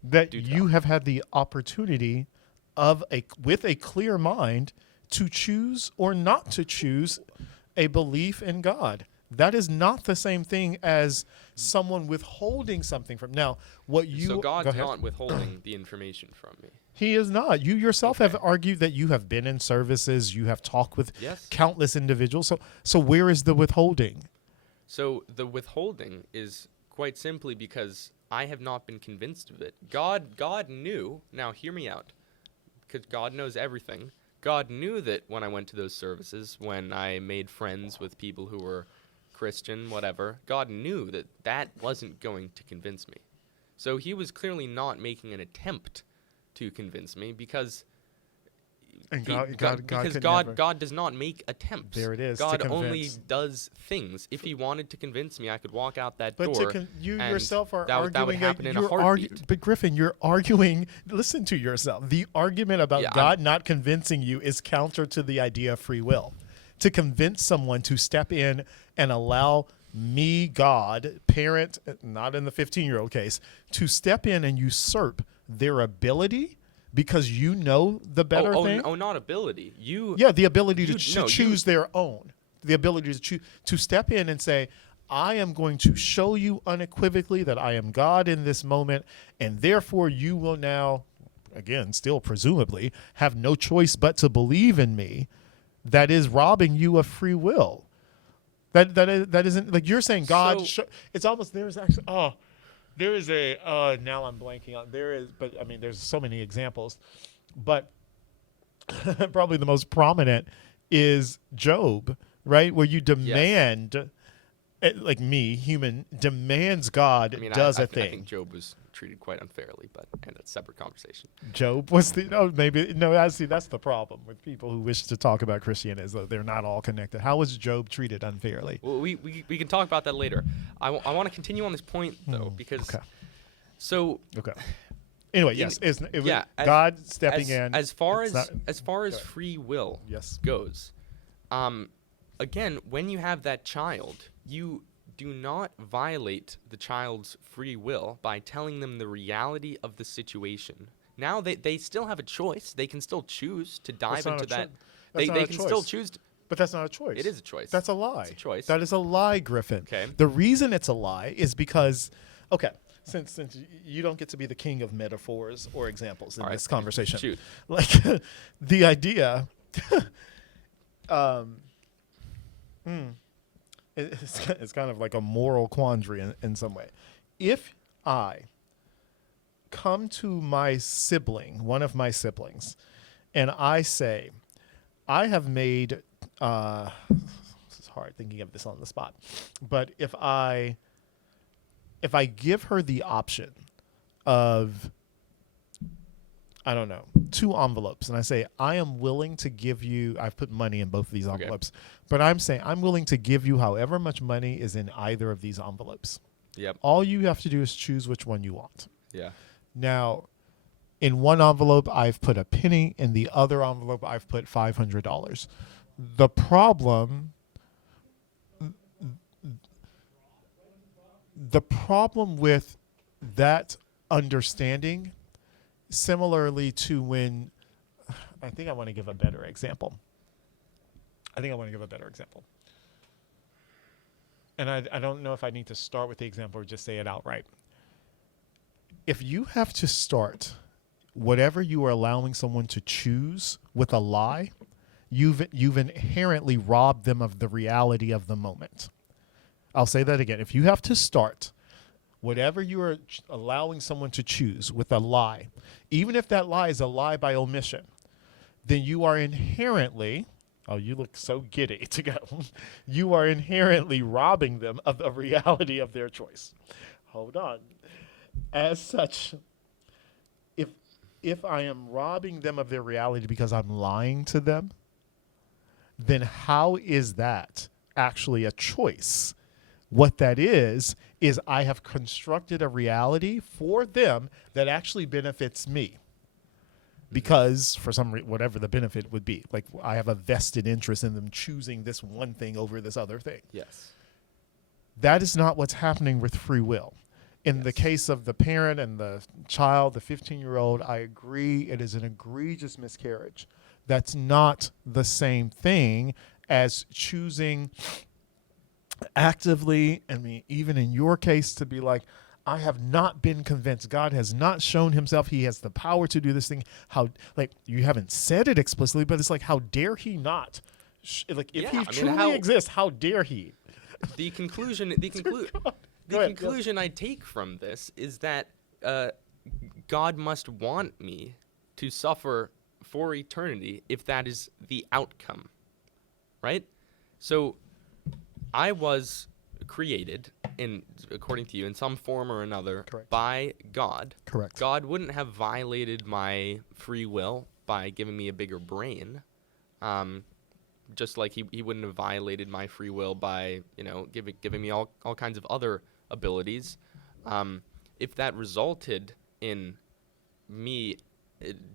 That you have had the opportunity with a clear mind to choose or not to choose a belief in God. That is not the same thing as someone withholding something from. Now, So God's not withholding the information from me. He is not. You yourself have argued that you have been in services, you have talked with countless individuals. So where is the withholding? So the withholding is quite simply because I have not been convinced of it. God knew. Now hear me out, because God knows everything. God knew that when I went to those services, when I made friends with people who were Christian, whatever, God knew that wasn't going to convince me. So he was clearly not making an attempt to convince me because And because could God never- God does not make attempts. There it is, to God only convince. does things. If He wanted to convince me, I could walk out that But door. you and yourself are that would arguing. happen in a you're heartbeat. but Griffin, you're arguing. Listen to yourself. The argument about Yeah, God not convincing you is counter to the idea of free will. To convince someone to step in and allow me, God, parent, not in the 15-year-old case, to step in and usurp their ability because you know the better thing. Not ability. The ability to you- no, choose their own. The ability to choose, to step in and say, I am going to show you unequivocally that I am God in this moment, and therefore you will now, again, still presumably, have no choice but to believe in me. That is robbing you of free will. That isn't, like you're saying God, it's almost, there's actually, there is a, now I'm blanking on, there is, but I mean, there's so many examples, but probably the most prominent is Job, right? Where you demand, like me, human, demands God does a thing. I think Job was treated quite unfairly, and it's a separate conversation. Job was that's the problem with people who wish to talk about Christianity, is that they're not all connected. How was Job treated unfairly? Well, we can talk about that later. I want to continue on this point though, because okay. Anyway, yes, God stepping in. As far as free will goes, again, when you have that child, you do not violate the child's free will by telling them the reality of the situation. Now they still have a choice. They can still choose to dive into that. They can still choose to. But that's not a choice. It is a choice. That's a lie. It's a choice. That is a lie, Griffin. Okay. The reason it's a lie is because, since you don't get to be the king of metaphors or examples in this conversation. Shoot. Like the idea, it's kind of like a moral quandary in some way. If I come to my sibling, one of my siblings, and I say, I have made, this is hard thinking of this on the spot, but if I give her the option of, I don't know, 2 envelopes, and I say, I am willing to give you, I've put money in both of these envelopes, but I'm saying I'm willing to give you however much money is in either of these envelopes. Yep. All you have to do is choose which one you want. Yeah. Now, in one envelope, I've put a penny. In the other envelope, I've put $500. The problem with that understanding, similarly to when, I think I want to give a better example. And I don't know if I need to start with the example or just say it outright. If you have to start whatever you are allowing someone to choose with a lie, you've inherently robbed them of the reality of the moment. I'll say that again. If you have to start whatever you are allowing someone to choose with a lie, even if that lie is a lie by omission, then you are inherently, oh, you look so giddy to go. You are inherently robbing them of the reality of their choice. Hold on. As such, if I am robbing them of their reality because I'm lying to them, then how is that actually a choice? What that is I have constructed a reality for them that actually benefits me. Because for some reason, whatever the benefit would be, like I have a vested interest in them choosing this one thing over this other thing. Yes. That is not what's happening with free will. In the case of the parent and the child, the 15-year-old, I agree it is an egregious miscarriage. That's not the same thing as choosing actively, I mean, even in your case, to be like, I have not been convinced. God has not shown himself. He has the power to do this thing. How, like, you haven't said it explicitly, but it's like, how dare he not? If he truly exists, how dare he? The conclusion I take from this is that God must want me to suffer for eternity if that is the outcome, right? So I was created according to you, in some form or another, Correct. by God. Correct. God wouldn't have violated my free will by giving me a bigger brain. Just like he wouldn't have violated my free will by, giving me all kinds of other abilities. If that resulted in me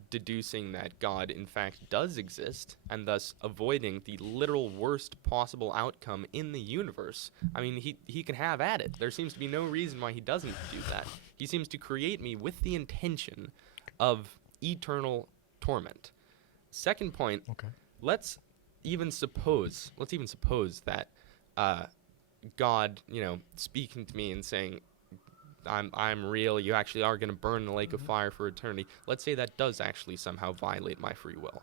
deducing that God in fact does exist and thus avoiding the literal worst possible outcome in the universe, I mean, he can have at it. There seems to be no reason why he doesn't do that. He seems to create me with the intention of eternal torment. Second point, Okay. let's even suppose that God, speaking to me and saying, I'm real, you actually are going to burn in the lake of fire for eternity. Let's say that does actually somehow violate my free will.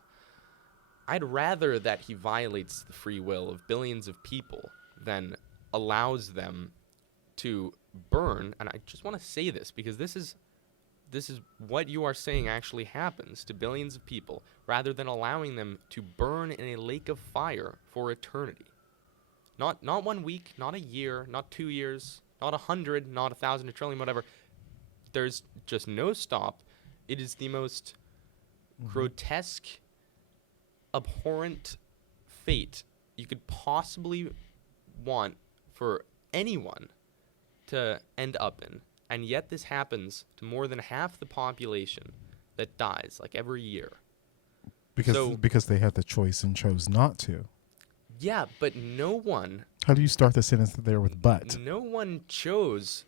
I'd rather that he violates the free will of billions of people than allows them to burn. And I just want to say this because this is what you are saying actually happens to billions of people, rather than allowing them to burn in a lake of fire for eternity. Not 1 week, not a year, not 2 years, not 100, not 1,000, a trillion, whatever. There's just no stop. It is the most grotesque, abhorrent fate you could possibly want for anyone to end up in. And yet this happens to more than half the population that dies, like, every year. Because they had the choice and chose not to. Yeah, but no one... How do you start the sentence there with but? No one chose...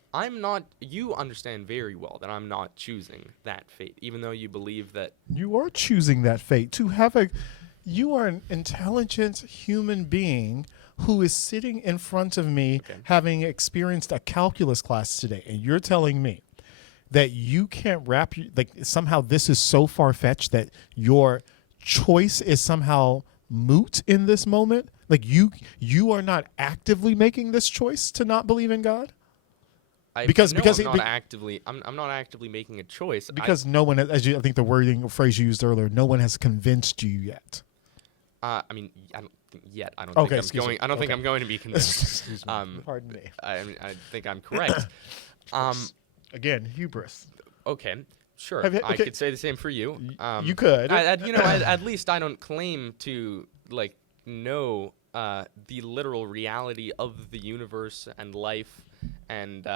You understand very well that I'm not choosing that fate, even though you believe that... You are choosing that fate. You are an intelligent human being who is sitting in front of me, having experienced a calculus class today, and you're telling me that you can't somehow this is so far-fetched that your choice is somehow moot in this moment? Like you are not actively making this choice to not believe in God? I'm not actively making a choice. Because no one, I think the phrase you used earlier, no one has convinced you yet. I don't think yet. I don't think I'm going to be convinced. Excuse me. Pardon me. I think I'm correct. Again, hubris. Okay, sure. I could say the same for you. You could. At least I don't claim to know the literal reality of the universe and life and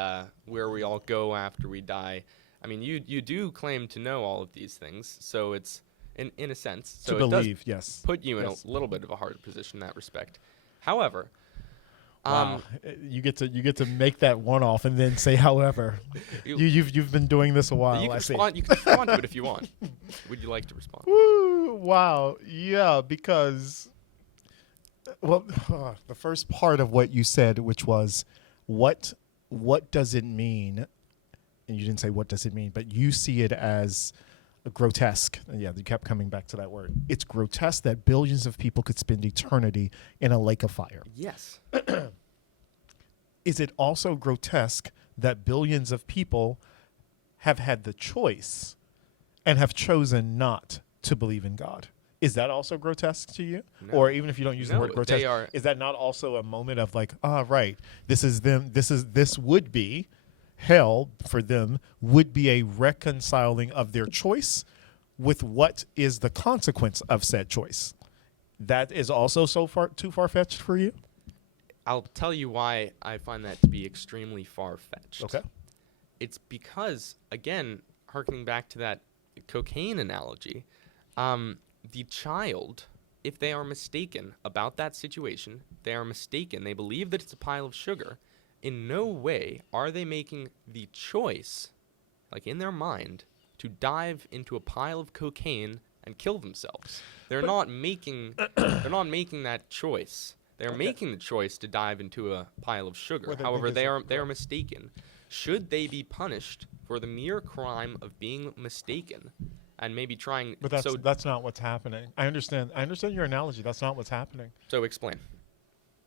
where we all go after we die. I mean, you do claim to know all of these things, so it's in a sense. So to believe, it does yes. put you in a little bit of a hard position in that respect. However, wow. You get to make that one off and then say however. You've been doing this a while. You can respond to it if you want. Would you like to respond? Woo, wow. Yeah, because the first part of what you said, which was what does it mean? And you didn't say what does it mean, but you see it as grotesque. Yeah, you kept coming back to that word. It's grotesque that billions of people could spend eternity in a lake of fire. Yes. Is it also grotesque that billions of people have had the choice and have chosen not to believe in God? Is that also grotesque to you? No. Or even if you don't use the word grotesque, is that not also a moment of right, this would be hell for them, would be a reconciling of their choice with what is the consequence of said choice? That is also too far-fetched for you? I'll tell you why I find that to be extremely far-fetched. Okay. It's because, again, harkening back to that cocaine analogy, the child, if they are mistaken about that situation, they are mistaken, they believe that it's a pile of sugar, in no way are they making the choice, in their mind, to dive into a pile of cocaine and kill themselves. They're not making that choice. They're making the choice to dive into a pile of sugar. However, they are mistaken. Should they be punished for the mere crime of being mistaken and maybe trying? But that's not what's happening. I understand your analogy. That's not what's happening. So explain.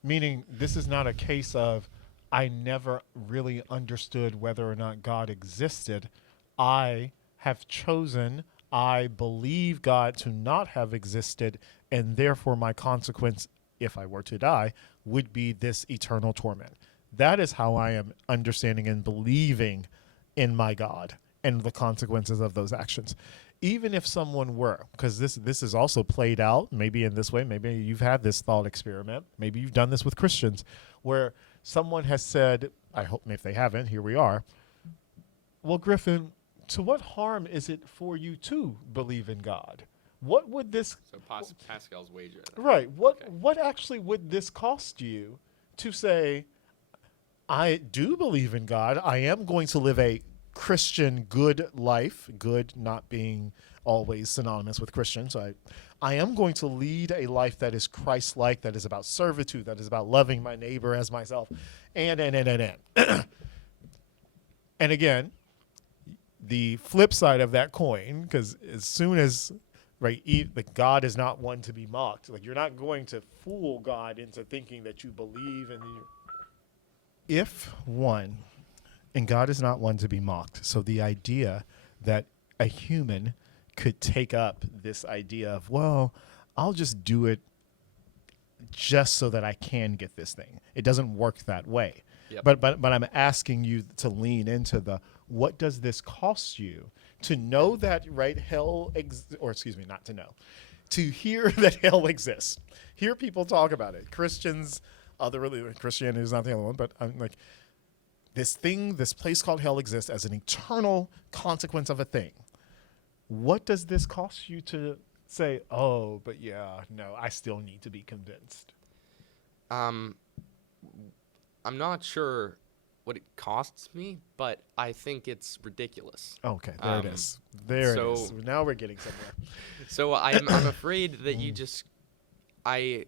Meaning, this is not a case of I never really understood whether or not God existed. I have chosen, I believe God to not have existed, and therefore my consequence, if I were to die, would be this eternal torment. That is how I am understanding and believing in my God and the consequences of those actions. Even if someone were, because this is also played out maybe in this way, maybe you've had this thought experiment, maybe you've done this with Christians, where someone has said, I hope if they haven't, here we are, well, Griffin, to what harm is it for you to believe in God? What would this So Pascal's wager. right? What actually would this cost you to say, I do believe in God. I am going to live a Christian good life, good not being always synonymous with Christian. So I am going to lead a life that is Christ-like, that is about servitude, that is about loving my neighbor as myself, and. And again, the flip side of that coin, because as soon as like God is not one to be mocked. Like you're not going to fool God into thinking that you believe in and God is not one to be mocked. So the idea that a human could take up this idea of, well, I'll just do it just so that I can get this thing. It doesn't work that way. Yep. But I'm asking you to lean into the, what does this cost you to know that not to know, to hear that hell exists, hear people talk about it. Christians, Christianity is not the only one, but I'm like, this place called hell exists as an eternal consequence of a thing. What does this cost you to say, oh, but yeah, no, I still need to be convinced? I'm not sure what it costs me, but I think it's ridiculous. Okay, there it is. There it is. Now we're getting somewhere. So I'm afraid that I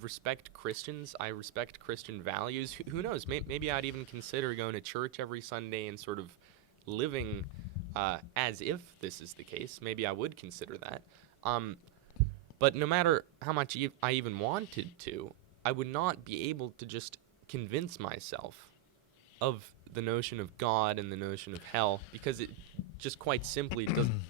respect Christians. I respect Christian values. Who knows? Maybe I'd even consider going to church every Sunday and sort of living as if this is the case. Maybe I would consider that. But no matter how much I even wanted to, I would not be able to just convince myself of the notion of God and the notion of hell, because it just quite simply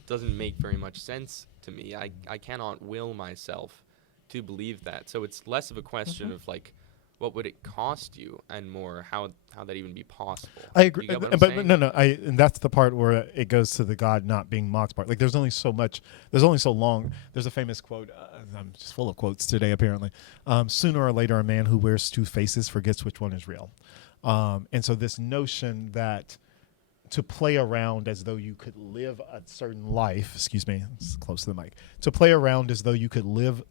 doesn't make very much sense to me. I cannot will myself to believe that. So it's less of a question of like, what would it cost you, and more how that even be possible. I agree, You get what I'm but saying? no, and that's the part where it goes to the God not being mocked part. Like there's only so long. There's a famous quote. I'm just full of quotes today, apparently. Sooner or later, a man who wears two faces forgets which one is real. And so this notion that to play around as though you could live a certain life, excuse me, it's close to the mic, to play around as though you could live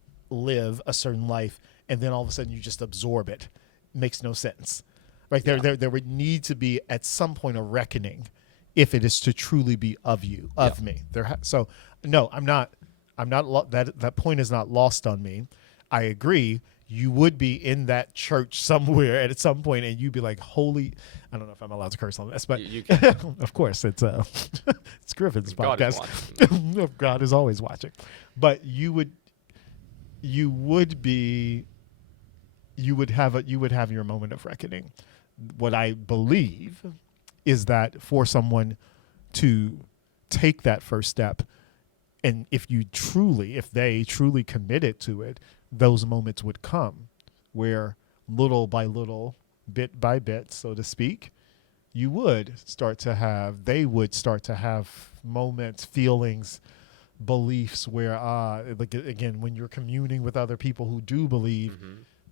a certain life, and then all of a sudden you just absorb it, makes no sense. Right? There would need to be at some point a reckoning if it is to truly be of you, of me. So no, I'm not that point is not lost on me. I agree. You would be in that church somewhere at some point, and you'd be like, "Holy!" I don't know if I'm allowed to curse on this, but You can. of course, it's it's Griffin's God is podcast. God is always watching, but you would have your moment of reckoning. What I believe is that for someone to take that first step, and if they truly committed to it, those moments would come where little by little, bit by bit, so to speak, they would start to have moments, feelings, beliefs where, like again, when you're communing with other people who do believe,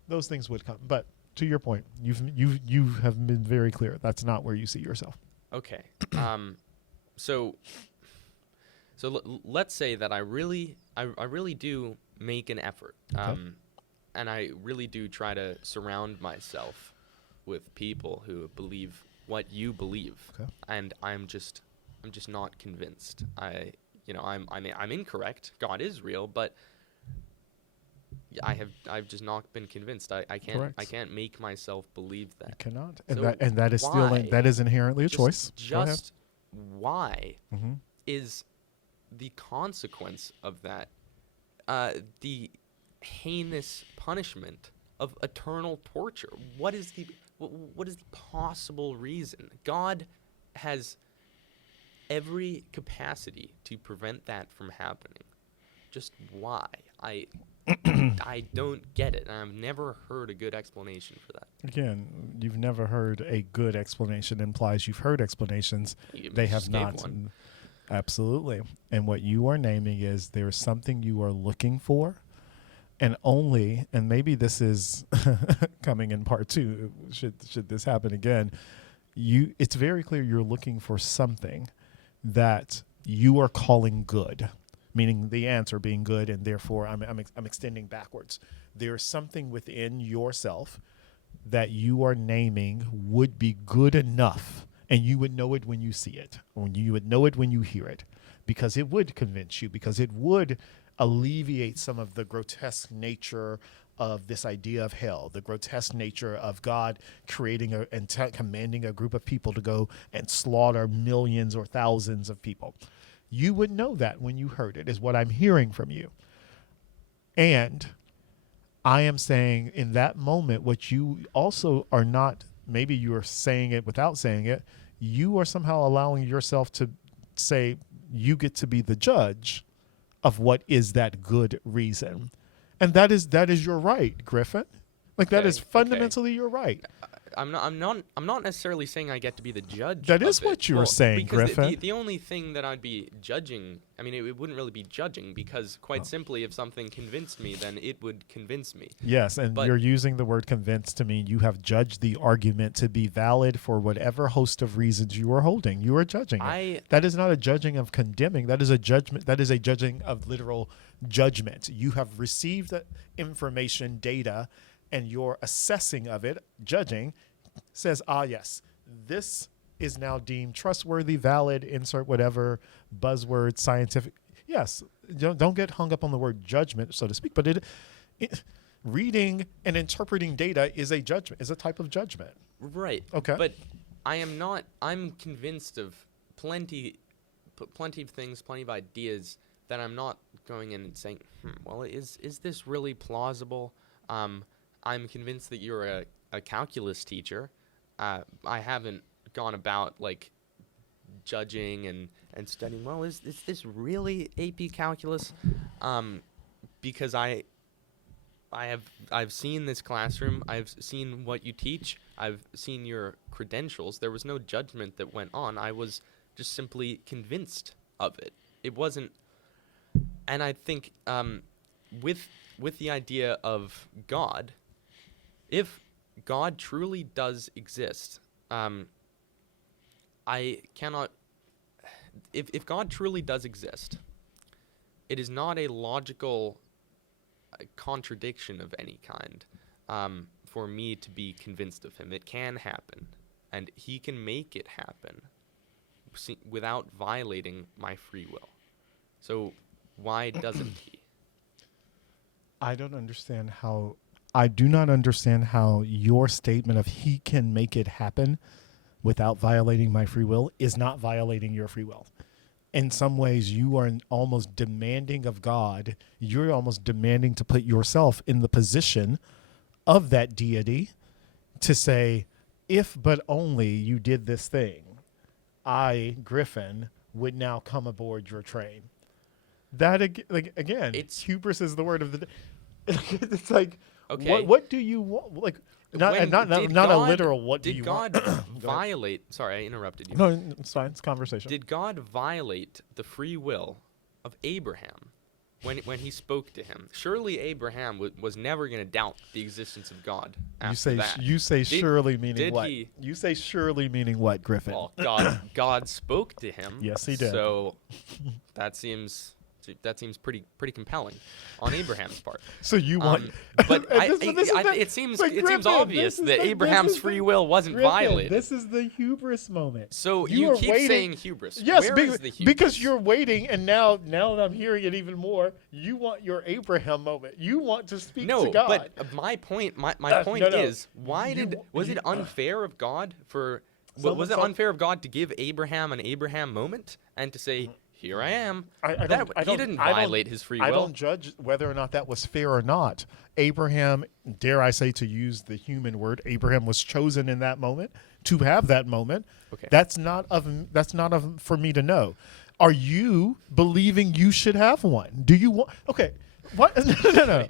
those things would come. But to your point, you have been very clear. That's not where you see yourself. Okay. So let's say that I really do make an effort, and I really do try to surround myself with people who believe what you believe, and I'm just not convinced. I'm incorrect. God is real, but I've just not been convinced. I can't make myself believe that. You cannot, So and that is that is inherently a choice. Just why is the consequence of that the heinous punishment of eternal torture? What is the possible reason? God has every capacity to prevent that from happening. just why? I don't get it, and I've never heard a good explanation for that. Again, you've never heard a good explanation implies you've heard explanations. They have just gave not. one. Absolutely. And what you are naming is there is something you are looking for, and maybe this is coming in part 2, should this happen again, it's very clear you're looking for something that you are calling good, meaning the answer being good, and therefore I'm extending backwards. There's something within yourself that you are naming would be good enough, and you would know it when you see it, or you would know it when you hear it, because it would convince you, because it would alleviate some of the grotesque nature of this idea of hell, the grotesque nature of God creating and commanding a group of people to go and slaughter millions or thousands of people. You would know that when you heard it, is what I'm hearing from you. And I am saying in that moment, what you also are not, maybe you are saying it without saying it, you are somehow allowing yourself to say you get to be the judge of what is that good reason. And that is your right, Griffin. Like that is fundamentally your right. I'm not necessarily saying I get to be the judge. That is what you were saying, because Griffin. The only thing that I'd be judging, I mean, it wouldn't really be judging, because quite simply, if something convinced me, then it would convince me. Yes, and you're using the word convince to mean you have judged the argument to be valid for whatever host of reasons you are holding. You are judging it. That is not a judging of condemning. That is a judgment. That is a judging of literal judgment. You have received the information, data, and your assessing of it, judging, says, yes, this is now deemed trustworthy, valid, insert whatever buzzword, scientific. Yes, don't get hung up on the word judgment, so to speak, but reading and interpreting data is a judgment, is a type of judgment. Right. Okay. But I'm convinced of plenty of things, plenty of ideas that I'm not going in and saying, well, is this really plausible? I'm convinced that you're a calculus teacher. I haven't gone about like judging and studying, well, is this really AP calculus? Because I've seen this classroom, I've seen what you teach, I've seen your credentials. There was no judgment that went on. I was just simply convinced of it. It wasn't, and I think with the idea of God, if God truly does exist, I cannot. If God truly does exist, it is not a logical contradiction of any kind for me to be convinced of him. It can happen, and he can make it happen without violating my free will. So why doesn't he? I do not understand how your statement of he can make it happen without violating my free will is not violating your free will. In some ways, you are almost demanding of God. You're almost demanding to put yourself in the position of that deity to say, if but only you did this thing, I, Griffin, would now come aboard your train. That again, it's hubris is the word of the day. It's like, okay. What do you want? Like, not a literal. What do you want? Did God violate? Sorry, I interrupted you. No, it's fine. It's conversation. Did God violate the free will of Abraham when he spoke to him? Surely Abraham was never going to doubt the existence of God. You say surely meaning what? You say surely meaning what, Griffin? Well, God spoke to him. Yes, he did. So that seems pretty compelling on Abraham's part. So you want, but it seems obvious that Abraham's free will wasn't violated. This is the hubris moment. So you keep saying hubris. Yes, Where is the hubris? Because you're waiting, and now that I'm hearing it even more, you want your Abraham moment. You want to speak to God. No, but my point is, was it unfair of God was it unfair of God to give Abraham an Abraham moment and to say, here I am. He didn't violate his free will. I don't judge whether or not that was fair or not. Abraham, dare I say, to use the human word, Abraham was chosen in that moment to have that moment. Okay. That's not for me to know. Are you believing you should have one? Do you want? Okay, what? No.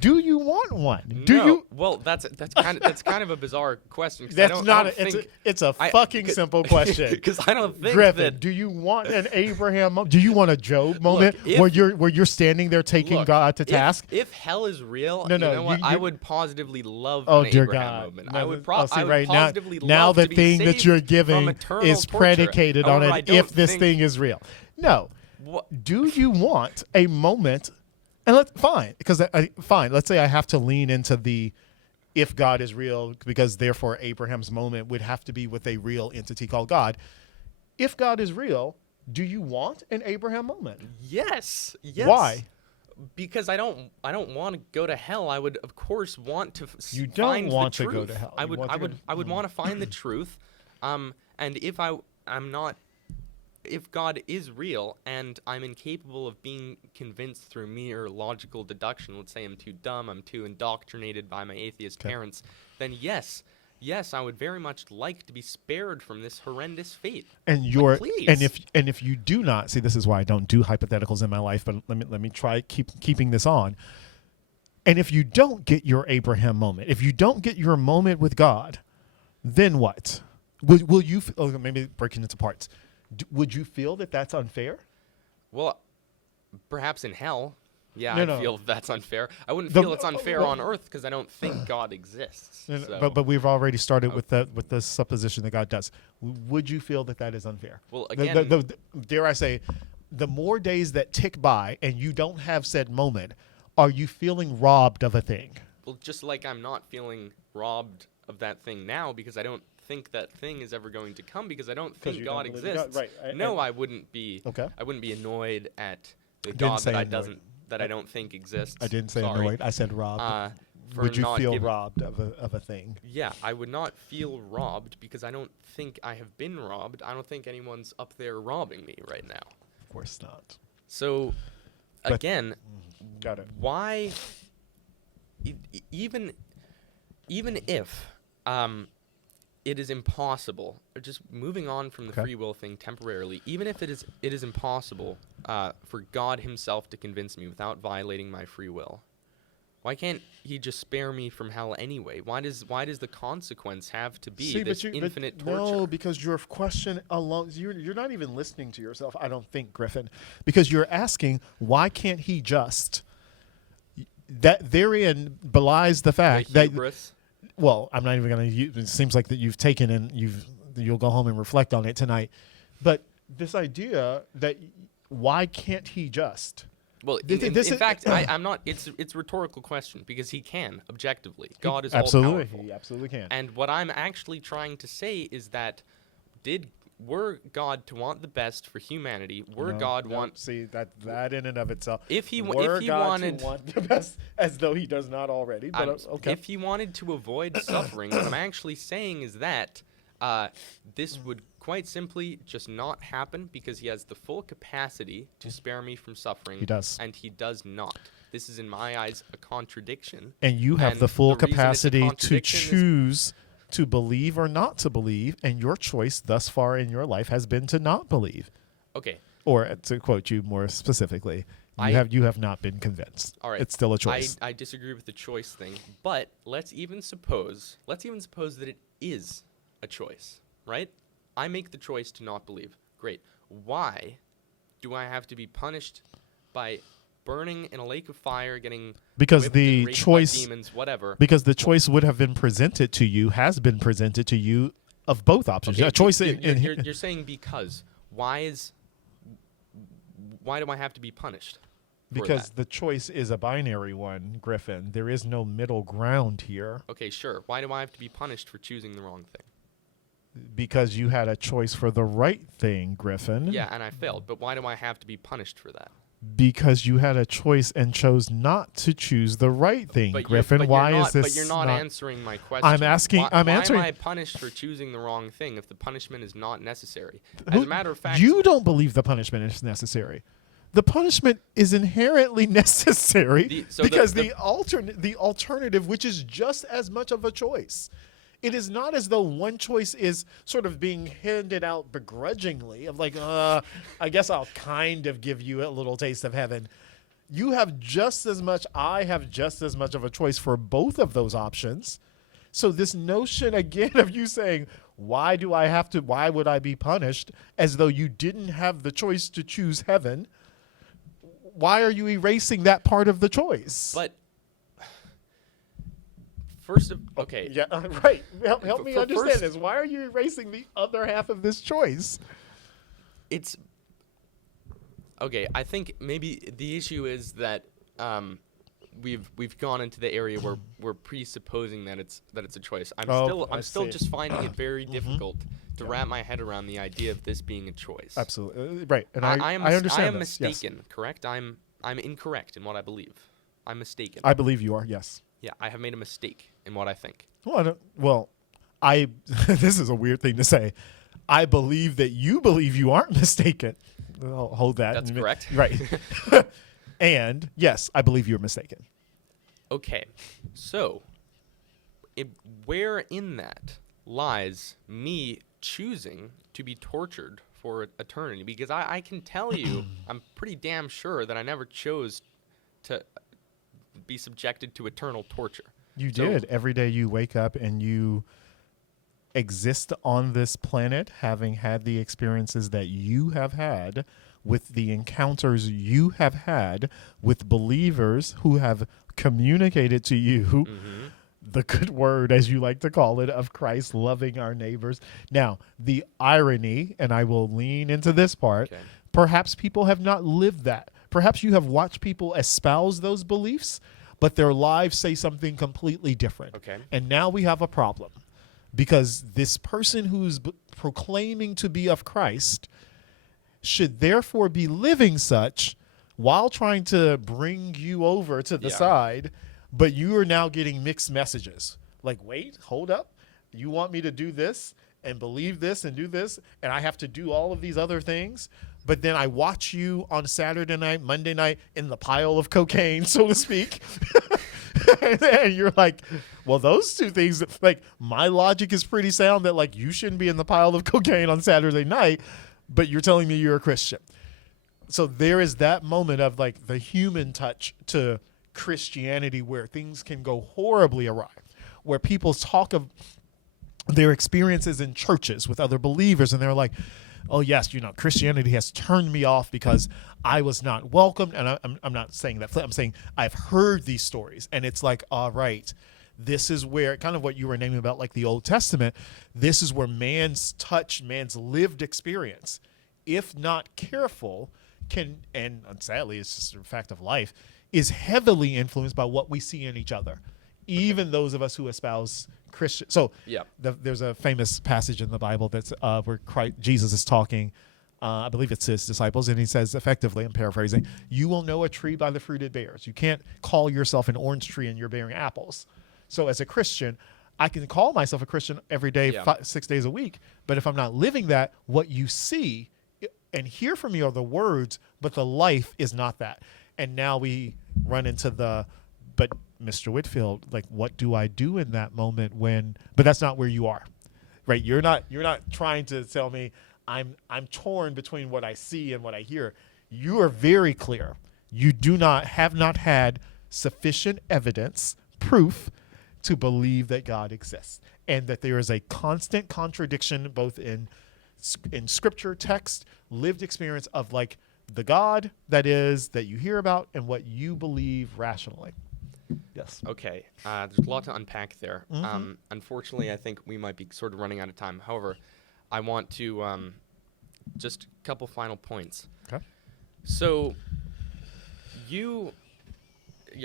Do you want one? Do no. you? Well, that's kind of a bizarre question. 'Cause That's I don't, not. I don't think, It's a fucking simple question. Because I don't think Griffin, that. do you want an Abraham moment? Do you want a Job moment if- where you're standing there taking Look, God to task? If hell is real, No, you know what? you- I would positively love Oh an dear Abraham God! moment. No, I would, see, I would right positively now love the to be thing that saved you're from giving eternal is torture. predicated on However, I it don't if this think- thing is real. No. What? Do you want a moment? And fine, because fine. Let's say I have to lean into the if God is real, because therefore Abraham's moment would have to be with a real entity called God. If God is real, do you want an Abraham moment? Yes. Why? Because I don't want to go to hell. I would, of course, want to You don't find want the to go truth. to hell. I You would want to go I would want to find the truth. And if I'm not, if God is real and I'm incapable of being convinced through mere logical deduction, let's say I'm too dumb, I'm too indoctrinated by my atheist parents, then yes, I would very much like to be spared from this horrendous fate. And please. if you do not see, this is why I don't do hypotheticals in my life, but let me try keeping this on. And if you don't get your Abraham moment, if you don't get your moment with God, then what? Will you? Maybe breaking into parts. Would you feel that that's unfair? Well, perhaps in hell. Yeah, No, I'd no. feel that's unfair. I wouldn't feel it's unfair well- on Earth because I don't think God exists. So, But we've already started with the supposition that God does. Would you feel that is unfair? Well, again, Dare I say, the more days that tick by and you don't have said moment, are you feeling robbed of a thing? well, just like I'm not feeling robbed of that thing now because I don't think that thing is ever going to come because I don't 'Cause think you God don't believe in God, exists. right. No, I wouldn't be. Okay. I wouldn't be annoyed at the didn't God say that annoyed. I don't think exists. I didn't say Sorry. annoyed. I said robbed. For Would you not feel giving- robbed of a thing? Yeah, I would not feel robbed because I don't think I have been robbed. I don't think anyone's up there robbing me right now. Of course not. So, But- again, Got it. why even if it is impossible, or just moving on from the Okay. free will thing temporarily, even if it is impossible for God himself to convince me without violating my free will, why can't he just spare me from hell anyway? Why does the consequence have to be this infinite torture? No, because your question alone, you're not even listening to yourself, I don't think, Griffin, because you're asking, why can't he just? That therein belies the fact The that, hubris. well, I'm not even going to use, it seems like that you've taken and you'll go home and reflect on it tonight. But this idea that why can't he just? Well, in fact, I'm not. It's a rhetorical question because he can objectively. God is Absolutely, all-powerful. he absolutely can. And what I'm actually trying to say is that were God to want the best for humanity, See that in and of itself. if he Were God wanted to want the best, as though he does not already. But okay. if he wanted to avoid suffering, what I'm actually saying is that this would quite simply just not happen because he has the full capacity to spare me from suffering. He does. And he does not. This is, in my eyes, a contradiction. And you have And the full the reason it's a capacity to contradiction is- choose to believe or not to believe, and your choice thus far in your life has been to not believe. Okay. Or to quote you more specifically, you have not been convinced. All right. It's still a choice. I disagree with the choice thing, but let's even suppose that it is a choice, right? I make the choice to not believe. Great. Why do I have to be punished by burning in a lake of fire, getting Because whipped the and raped by choice- demons, whatever? Because the choice would have been presented to you, has been presented to you of both options. Okay, A choice you're saying because. Why do I have to be punished? for because that? the choice is a binary one, Griffin. There is no middle ground here. Okay, sure. Why do I have to be punished for choosing the wrong thing? Because you had a choice for the right thing, Griffin. Yeah, and I failed. But why do I have to be punished for that? Because you had a choice and chose not to choose the right thing, Griffin. Why is this? But you're not answering my question. I'm asking. Why, I'm answering. Why am I punished for choosing the wrong thing if the punishment is not necessary? As a matter of fact, you don't believe the punishment is necessary. The punishment is inherently necessary The alternative, which is just as much of a choice, It is not as though one choice is sort of being handed out begrudgingly of like, I guess I'll kind of give you a little taste of heaven. You have just as much, I have just as much of a choice for both of those options. So this notion again of you saying, why would I be punished, as though you didn't have the choice to choose heaven? Why are you erasing that part of the choice? But okay. Yeah, right. Help me understand first, this. Why are you erasing the other half of this choice? It's okay. I think maybe the issue is that we've gone into the area where we're presupposing that it's a choice. I'm still just finding it very difficult to wrap my head around the idea of this being a choice. Absolutely right, and I understand. I am this. mistaken. Yes. Correct. I'm incorrect in what I believe. I'm mistaken. I believe you are. Yes. Yeah, I have made a mistake in what I think. Well, this is a weird thing to say. I believe that you believe you aren't mistaken. I'll hold that. That's correct. Right. And yes, I believe you're mistaken. Okay, so where in that lies me choosing to be tortured for eternity? Because I can tell you, I'm pretty damn sure that I never chose to be subjected to eternal torture. You did. Every day you wake up and you exist on this planet, having had the experiences that you have had, with the encounters you have had with believers who have communicated to you the good word, as you like to call it, of Christ, loving our neighbors. Now, the irony, and I will lean into this part, perhaps people have not lived that. Perhaps you have watched people espouse those beliefs, but their lives say something completely different. Okay. And now we have a problem, because this person who's proclaiming to be of Christ should therefore be living such while trying to bring you over to the side, but you are now getting mixed messages. Like, wait, hold up. You want me to do this and believe this and do this, and I have to do all of these other things, but then I watch you on Saturday night, Monday night in the pile of cocaine, so to speak. And you're like, well, those two things, like, my logic is pretty sound that, like, you shouldn't be in the pile of cocaine on Saturday night, but you're telling me you're a Christian. So there is that moment of, like, the human touch to Christianity where things can go horribly awry, where people talk of their experiences in churches with other believers, and they're like, oh, yes, Christianity has turned me off because I was not welcomed. And I'm not saying that. I'm saying I've heard these stories, and it's like, all right, this is where kind of what you were naming about, like the Old Testament, this is where man's touch, man's lived experience, if not careful, can, and sadly it's just a fact of life, is heavily influenced by what we see in each other, even those of us who espouse Christian. So there's a famous passage in the Bible that's where Jesus is talking, I believe it's his disciples, and he says effectively, I'm paraphrasing, you will know a tree by the fruit it bears. You can't call yourself an orange tree and you're bearing apples. So as a Christian, I can call myself a Christian every day, 6 days a week, but if I'm not living that, what you see and hear from me are the words, but the life is not that. And now we run into but Mr. Whitfield, like, what do I do in that moment but that's not where you are, right? You're not trying to tell me I'm torn between what I see and what I hear. You are very clear. You have not had sufficient evidence, proof, to believe that God exists, and that there is a constant contradiction both in scripture, text, lived experience of, like, the God that you hear about and what you believe rationally. Yes. Okay. There's a lot to unpack there. Unfortunately, I think we might be sort of running out of time. However, I want to just a couple final points. Okay. So you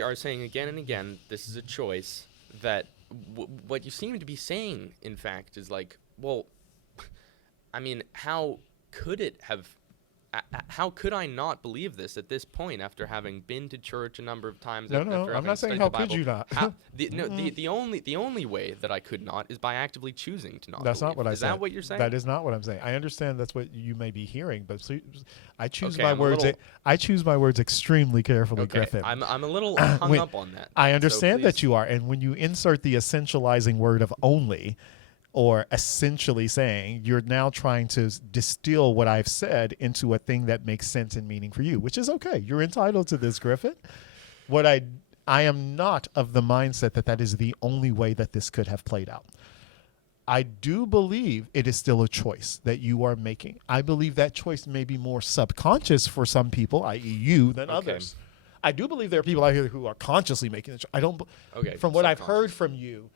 are saying again and again, this is a choice, that what you seem to be saying, in fact, is like, well, I mean, how could it have how could I not believe this at this point after having been to church a number of times? No, after no, having I'm not saying studied how the could Bible? you not. The only way that I could not is by actively choosing to not. That's believe. not what I Is said. that what you're saying? That is not what I'm saying. I understand that's what you may be hearing, but I choose Okay, my I'm a words. little- I choose my words extremely carefully, Okay, Griffin. I'm a little hung When- up on that. I so understand that please- you are, and when you insert the essentializing word of only, or essentially saying, you're now trying to distill what I've said into a thing that makes sense and meaning for you, which is okay. You're entitled to this, Griffin. What I am not of the mindset that is the only way that this could have played out. I do believe it is still a choice that you are making. I believe that choice may be more subconscious for some people, i.e. you, than others. I do believe there are people out here who are consciously making the choice. I don't. Okay, From what I've subconscious. heard from you,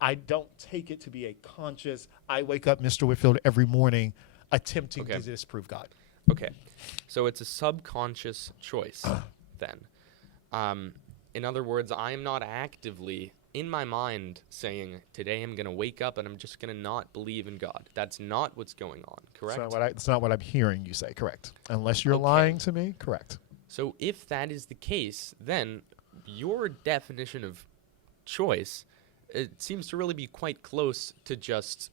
I don't take it to be a conscious. I wake up, Mr. Whitfield, every morning, attempting Okay. to disprove God. Okay, so it's a subconscious choice then. In other words, I am not actively in my mind saying, today I'm going to wake up and I'm just going to not believe in God. That's not what's going on, correct? It's not what I'm hearing you say, correct. Unless you're Okay. lying to me, correct. So if that is the case, then your definition of choice, it seems to really be quite close to just,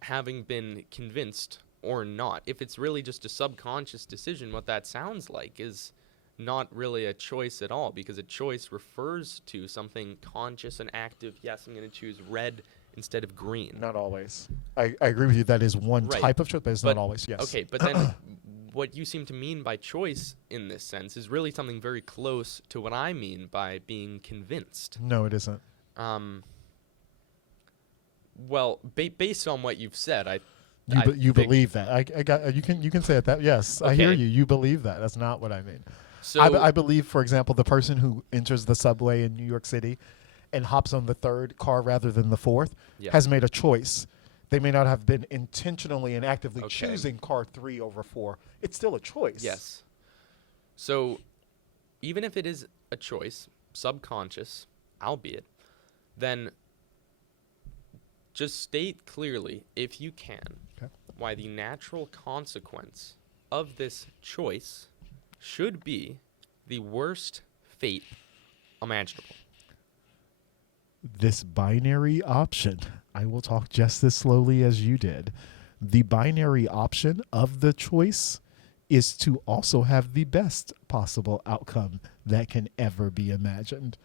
having been convinced or not. If it's really just a subconscious decision, what that sounds like is not really a choice at all, because a choice refers to something conscious and active. Yes, I'm going to choose red instead of green. Not always. I agree with you. That is one Right. type of choice, but it's not always, yes. Okay, but then what you seem to mean by choice in this sense is really something very close to what I mean by being convinced. No, it isn't. Well, based on what you've said, You think- believe that. I got you can say it that. Yes, I hear Okay. you. You believe that. That's not what I mean. So I believe, for example, the person who enters the subway in New York City and hops on the third car rather than the fourth Yeah. has made a choice. They may not have been intentionally and actively Okay. choosing car 3 over 4. It's still a choice. Yes. So even if it is a choice, subconscious, albeit, then just state clearly, if you can, Okay. why the natural consequence of this choice should be the worst fate imaginable. This binary option, I will talk just as slowly as you did. The binary option of the choice is to also have the best possible outcome that can ever be imagined.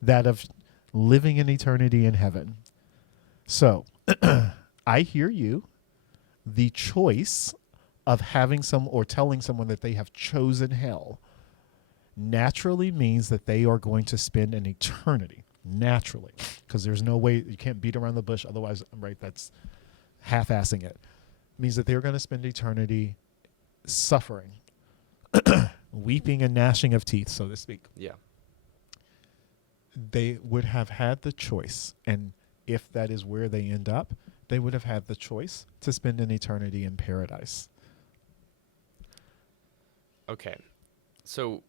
That of living in eternity in heaven. So, I hear you. The choice of having or telling someone that they have chosen hell naturally means that they are going to spend an eternity. Naturally. Because there's no way, you can't beat around the bush. Otherwise, right, that's half-assing it. Means that they're going to spend eternity suffering, weeping and gnashing of teeth, so to speak. Yeah. They would have had the choice, and if that is where they end up, they would have had the choice to spend an eternity in paradise. Okay. So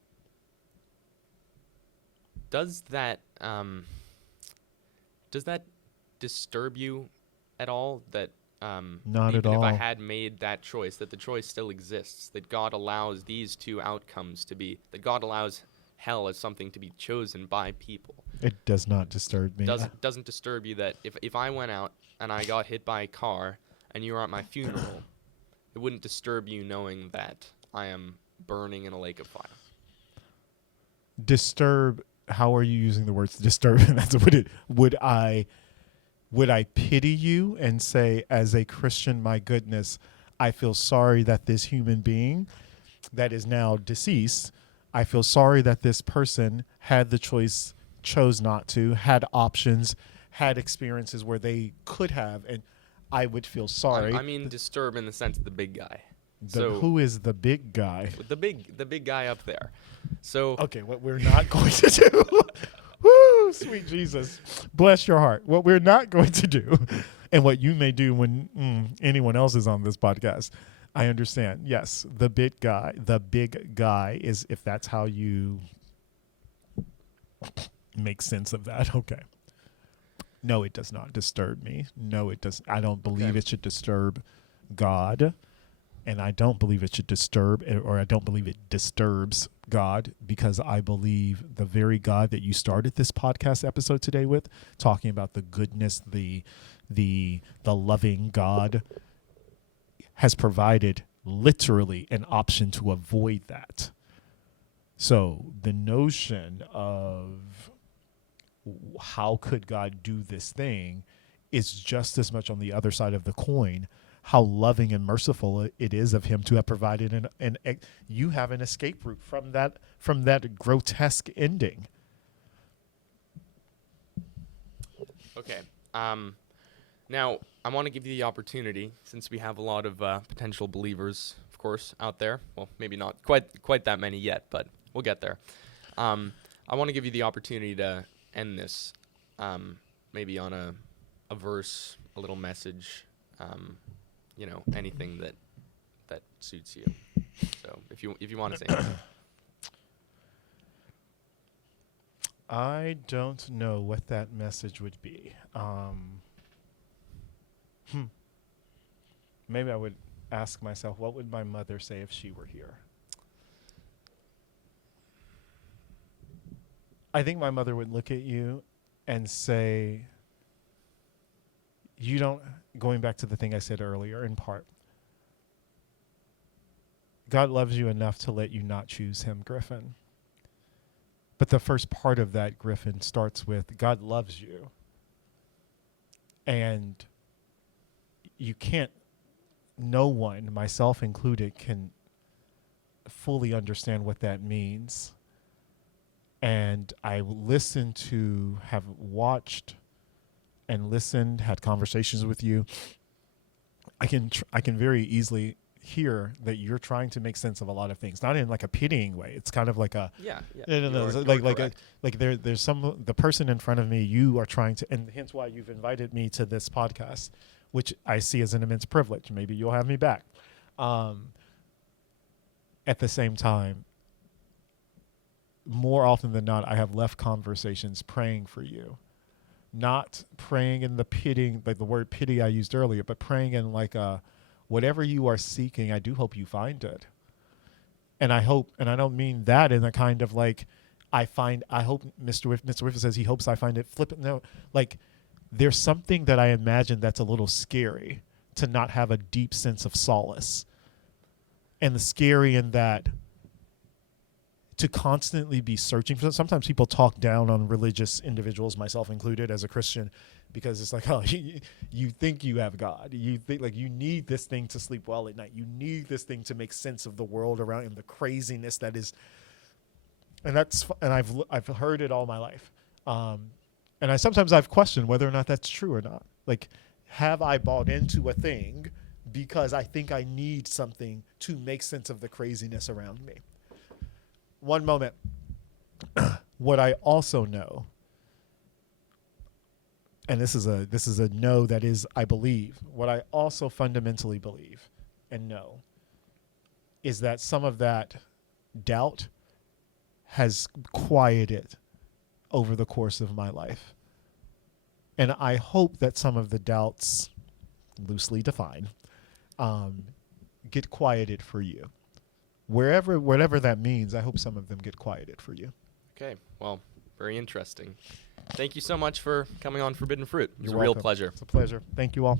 does that disturb you at all that Not at even if I all. had made that choice, that the choice still exists, that God allows these two outcomes to be, that God allows hell as something to be chosen by people? It does not disturb me. Doesn't disturb you that if I went out and I got hit by a car and you were at my funeral, it wouldn't disturb you knowing that I am burning in a lake of fire? Disturb, how are you using the words disturb? That's what it would I pity you and say, as a Christian, my goodness, I feel sorry that this human being that is now deceased, I feel sorry that this person had the choice, chose not to, had options, had experiences where they could have, and I would feel sorry. I mean disturb in the sense of the big guy. Who is the big guy? The big guy up there. So Okay, what we're not going to do. Woo, sweet Jesus. Bless your heart. What we're not going to do, and what you may do when anyone else is on this podcast, I understand. Yes, the big guy is, if that's how you make sense of that, okay. No, it does not disturb me. No, it does. I don't believe Okay. it should disturb God. And I don't believe it should disturb, or I don't believe it disturbs God, because I believe the very God that you started this podcast episode today with, talking about the goodness, the loving God, has provided literally an option to avoid that. So the notion of how could God do this thing is just as much on the other side of the coin, how loving and merciful it is of him to have provided you have an escape route from that grotesque ending. Okay. Now, I want to give you the opportunity, since we have a lot of potential believers, of course, out there. Well, maybe not quite that many yet, but we'll get there. I want to give you the opportunity to end this, maybe on a verse, a little message, anything that suits you. So if you want to say anything. I don't know what that message would be. Maybe I would ask myself, what would my mother say if she were here? I think my mother would look at you and say, going back to the thing I said earlier, in part, God loves you enough to let you not choose him, Griffin. But the first part of that, Griffin, starts with God loves you. And no one, myself included, can fully understand what that means. And I have watched and listened, had conversations with you. I can very easily hear that you're trying to make sense of a lot of things, not in like a pitying way. It's kind of like a there's the person in front of me. You are trying to, and hence why you've invited me to this podcast, which I see as an immense privilege. Maybe you'll have me back. At the same time, more often than not, I have left conversations praying for you. Not praying in the pitying, like the word pity I used earlier, but praying in like whatever you are seeking, I do hope you find it. And I hope, and I don't mean that in a kind of like, I hope Mr. Whitfield says he hopes I find it. Flip it. No, like there's something that I imagine that's a little scary, to not have a deep sense of solace. And the scary in that, to constantly be searching for. Sometimes people talk down on religious individuals, myself included, as a Christian, because it's like, oh, you think you have God. You think like you need this thing to sleep well at night. You need this thing to make sense of the world around and the craziness that is. And I've heard it all my life. And sometimes I've questioned whether or not that's true or not. Like, have I bought into a thing because I think I need something to make sense of the craziness around me? One moment. What I also know, and this is a no that is, I believe, what I also fundamentally believe and know is that some of that doubt has quieted over the course of my life. And I hope that some of the doubts, loosely defined, get quieted for you. Whatever that means, I hope some of them get quieted for you. Okay, well, very interesting. Thank you so much for coming on Forbidden Fruit. It was You're a real welcome. pleasure. It's a pleasure. Thank you all.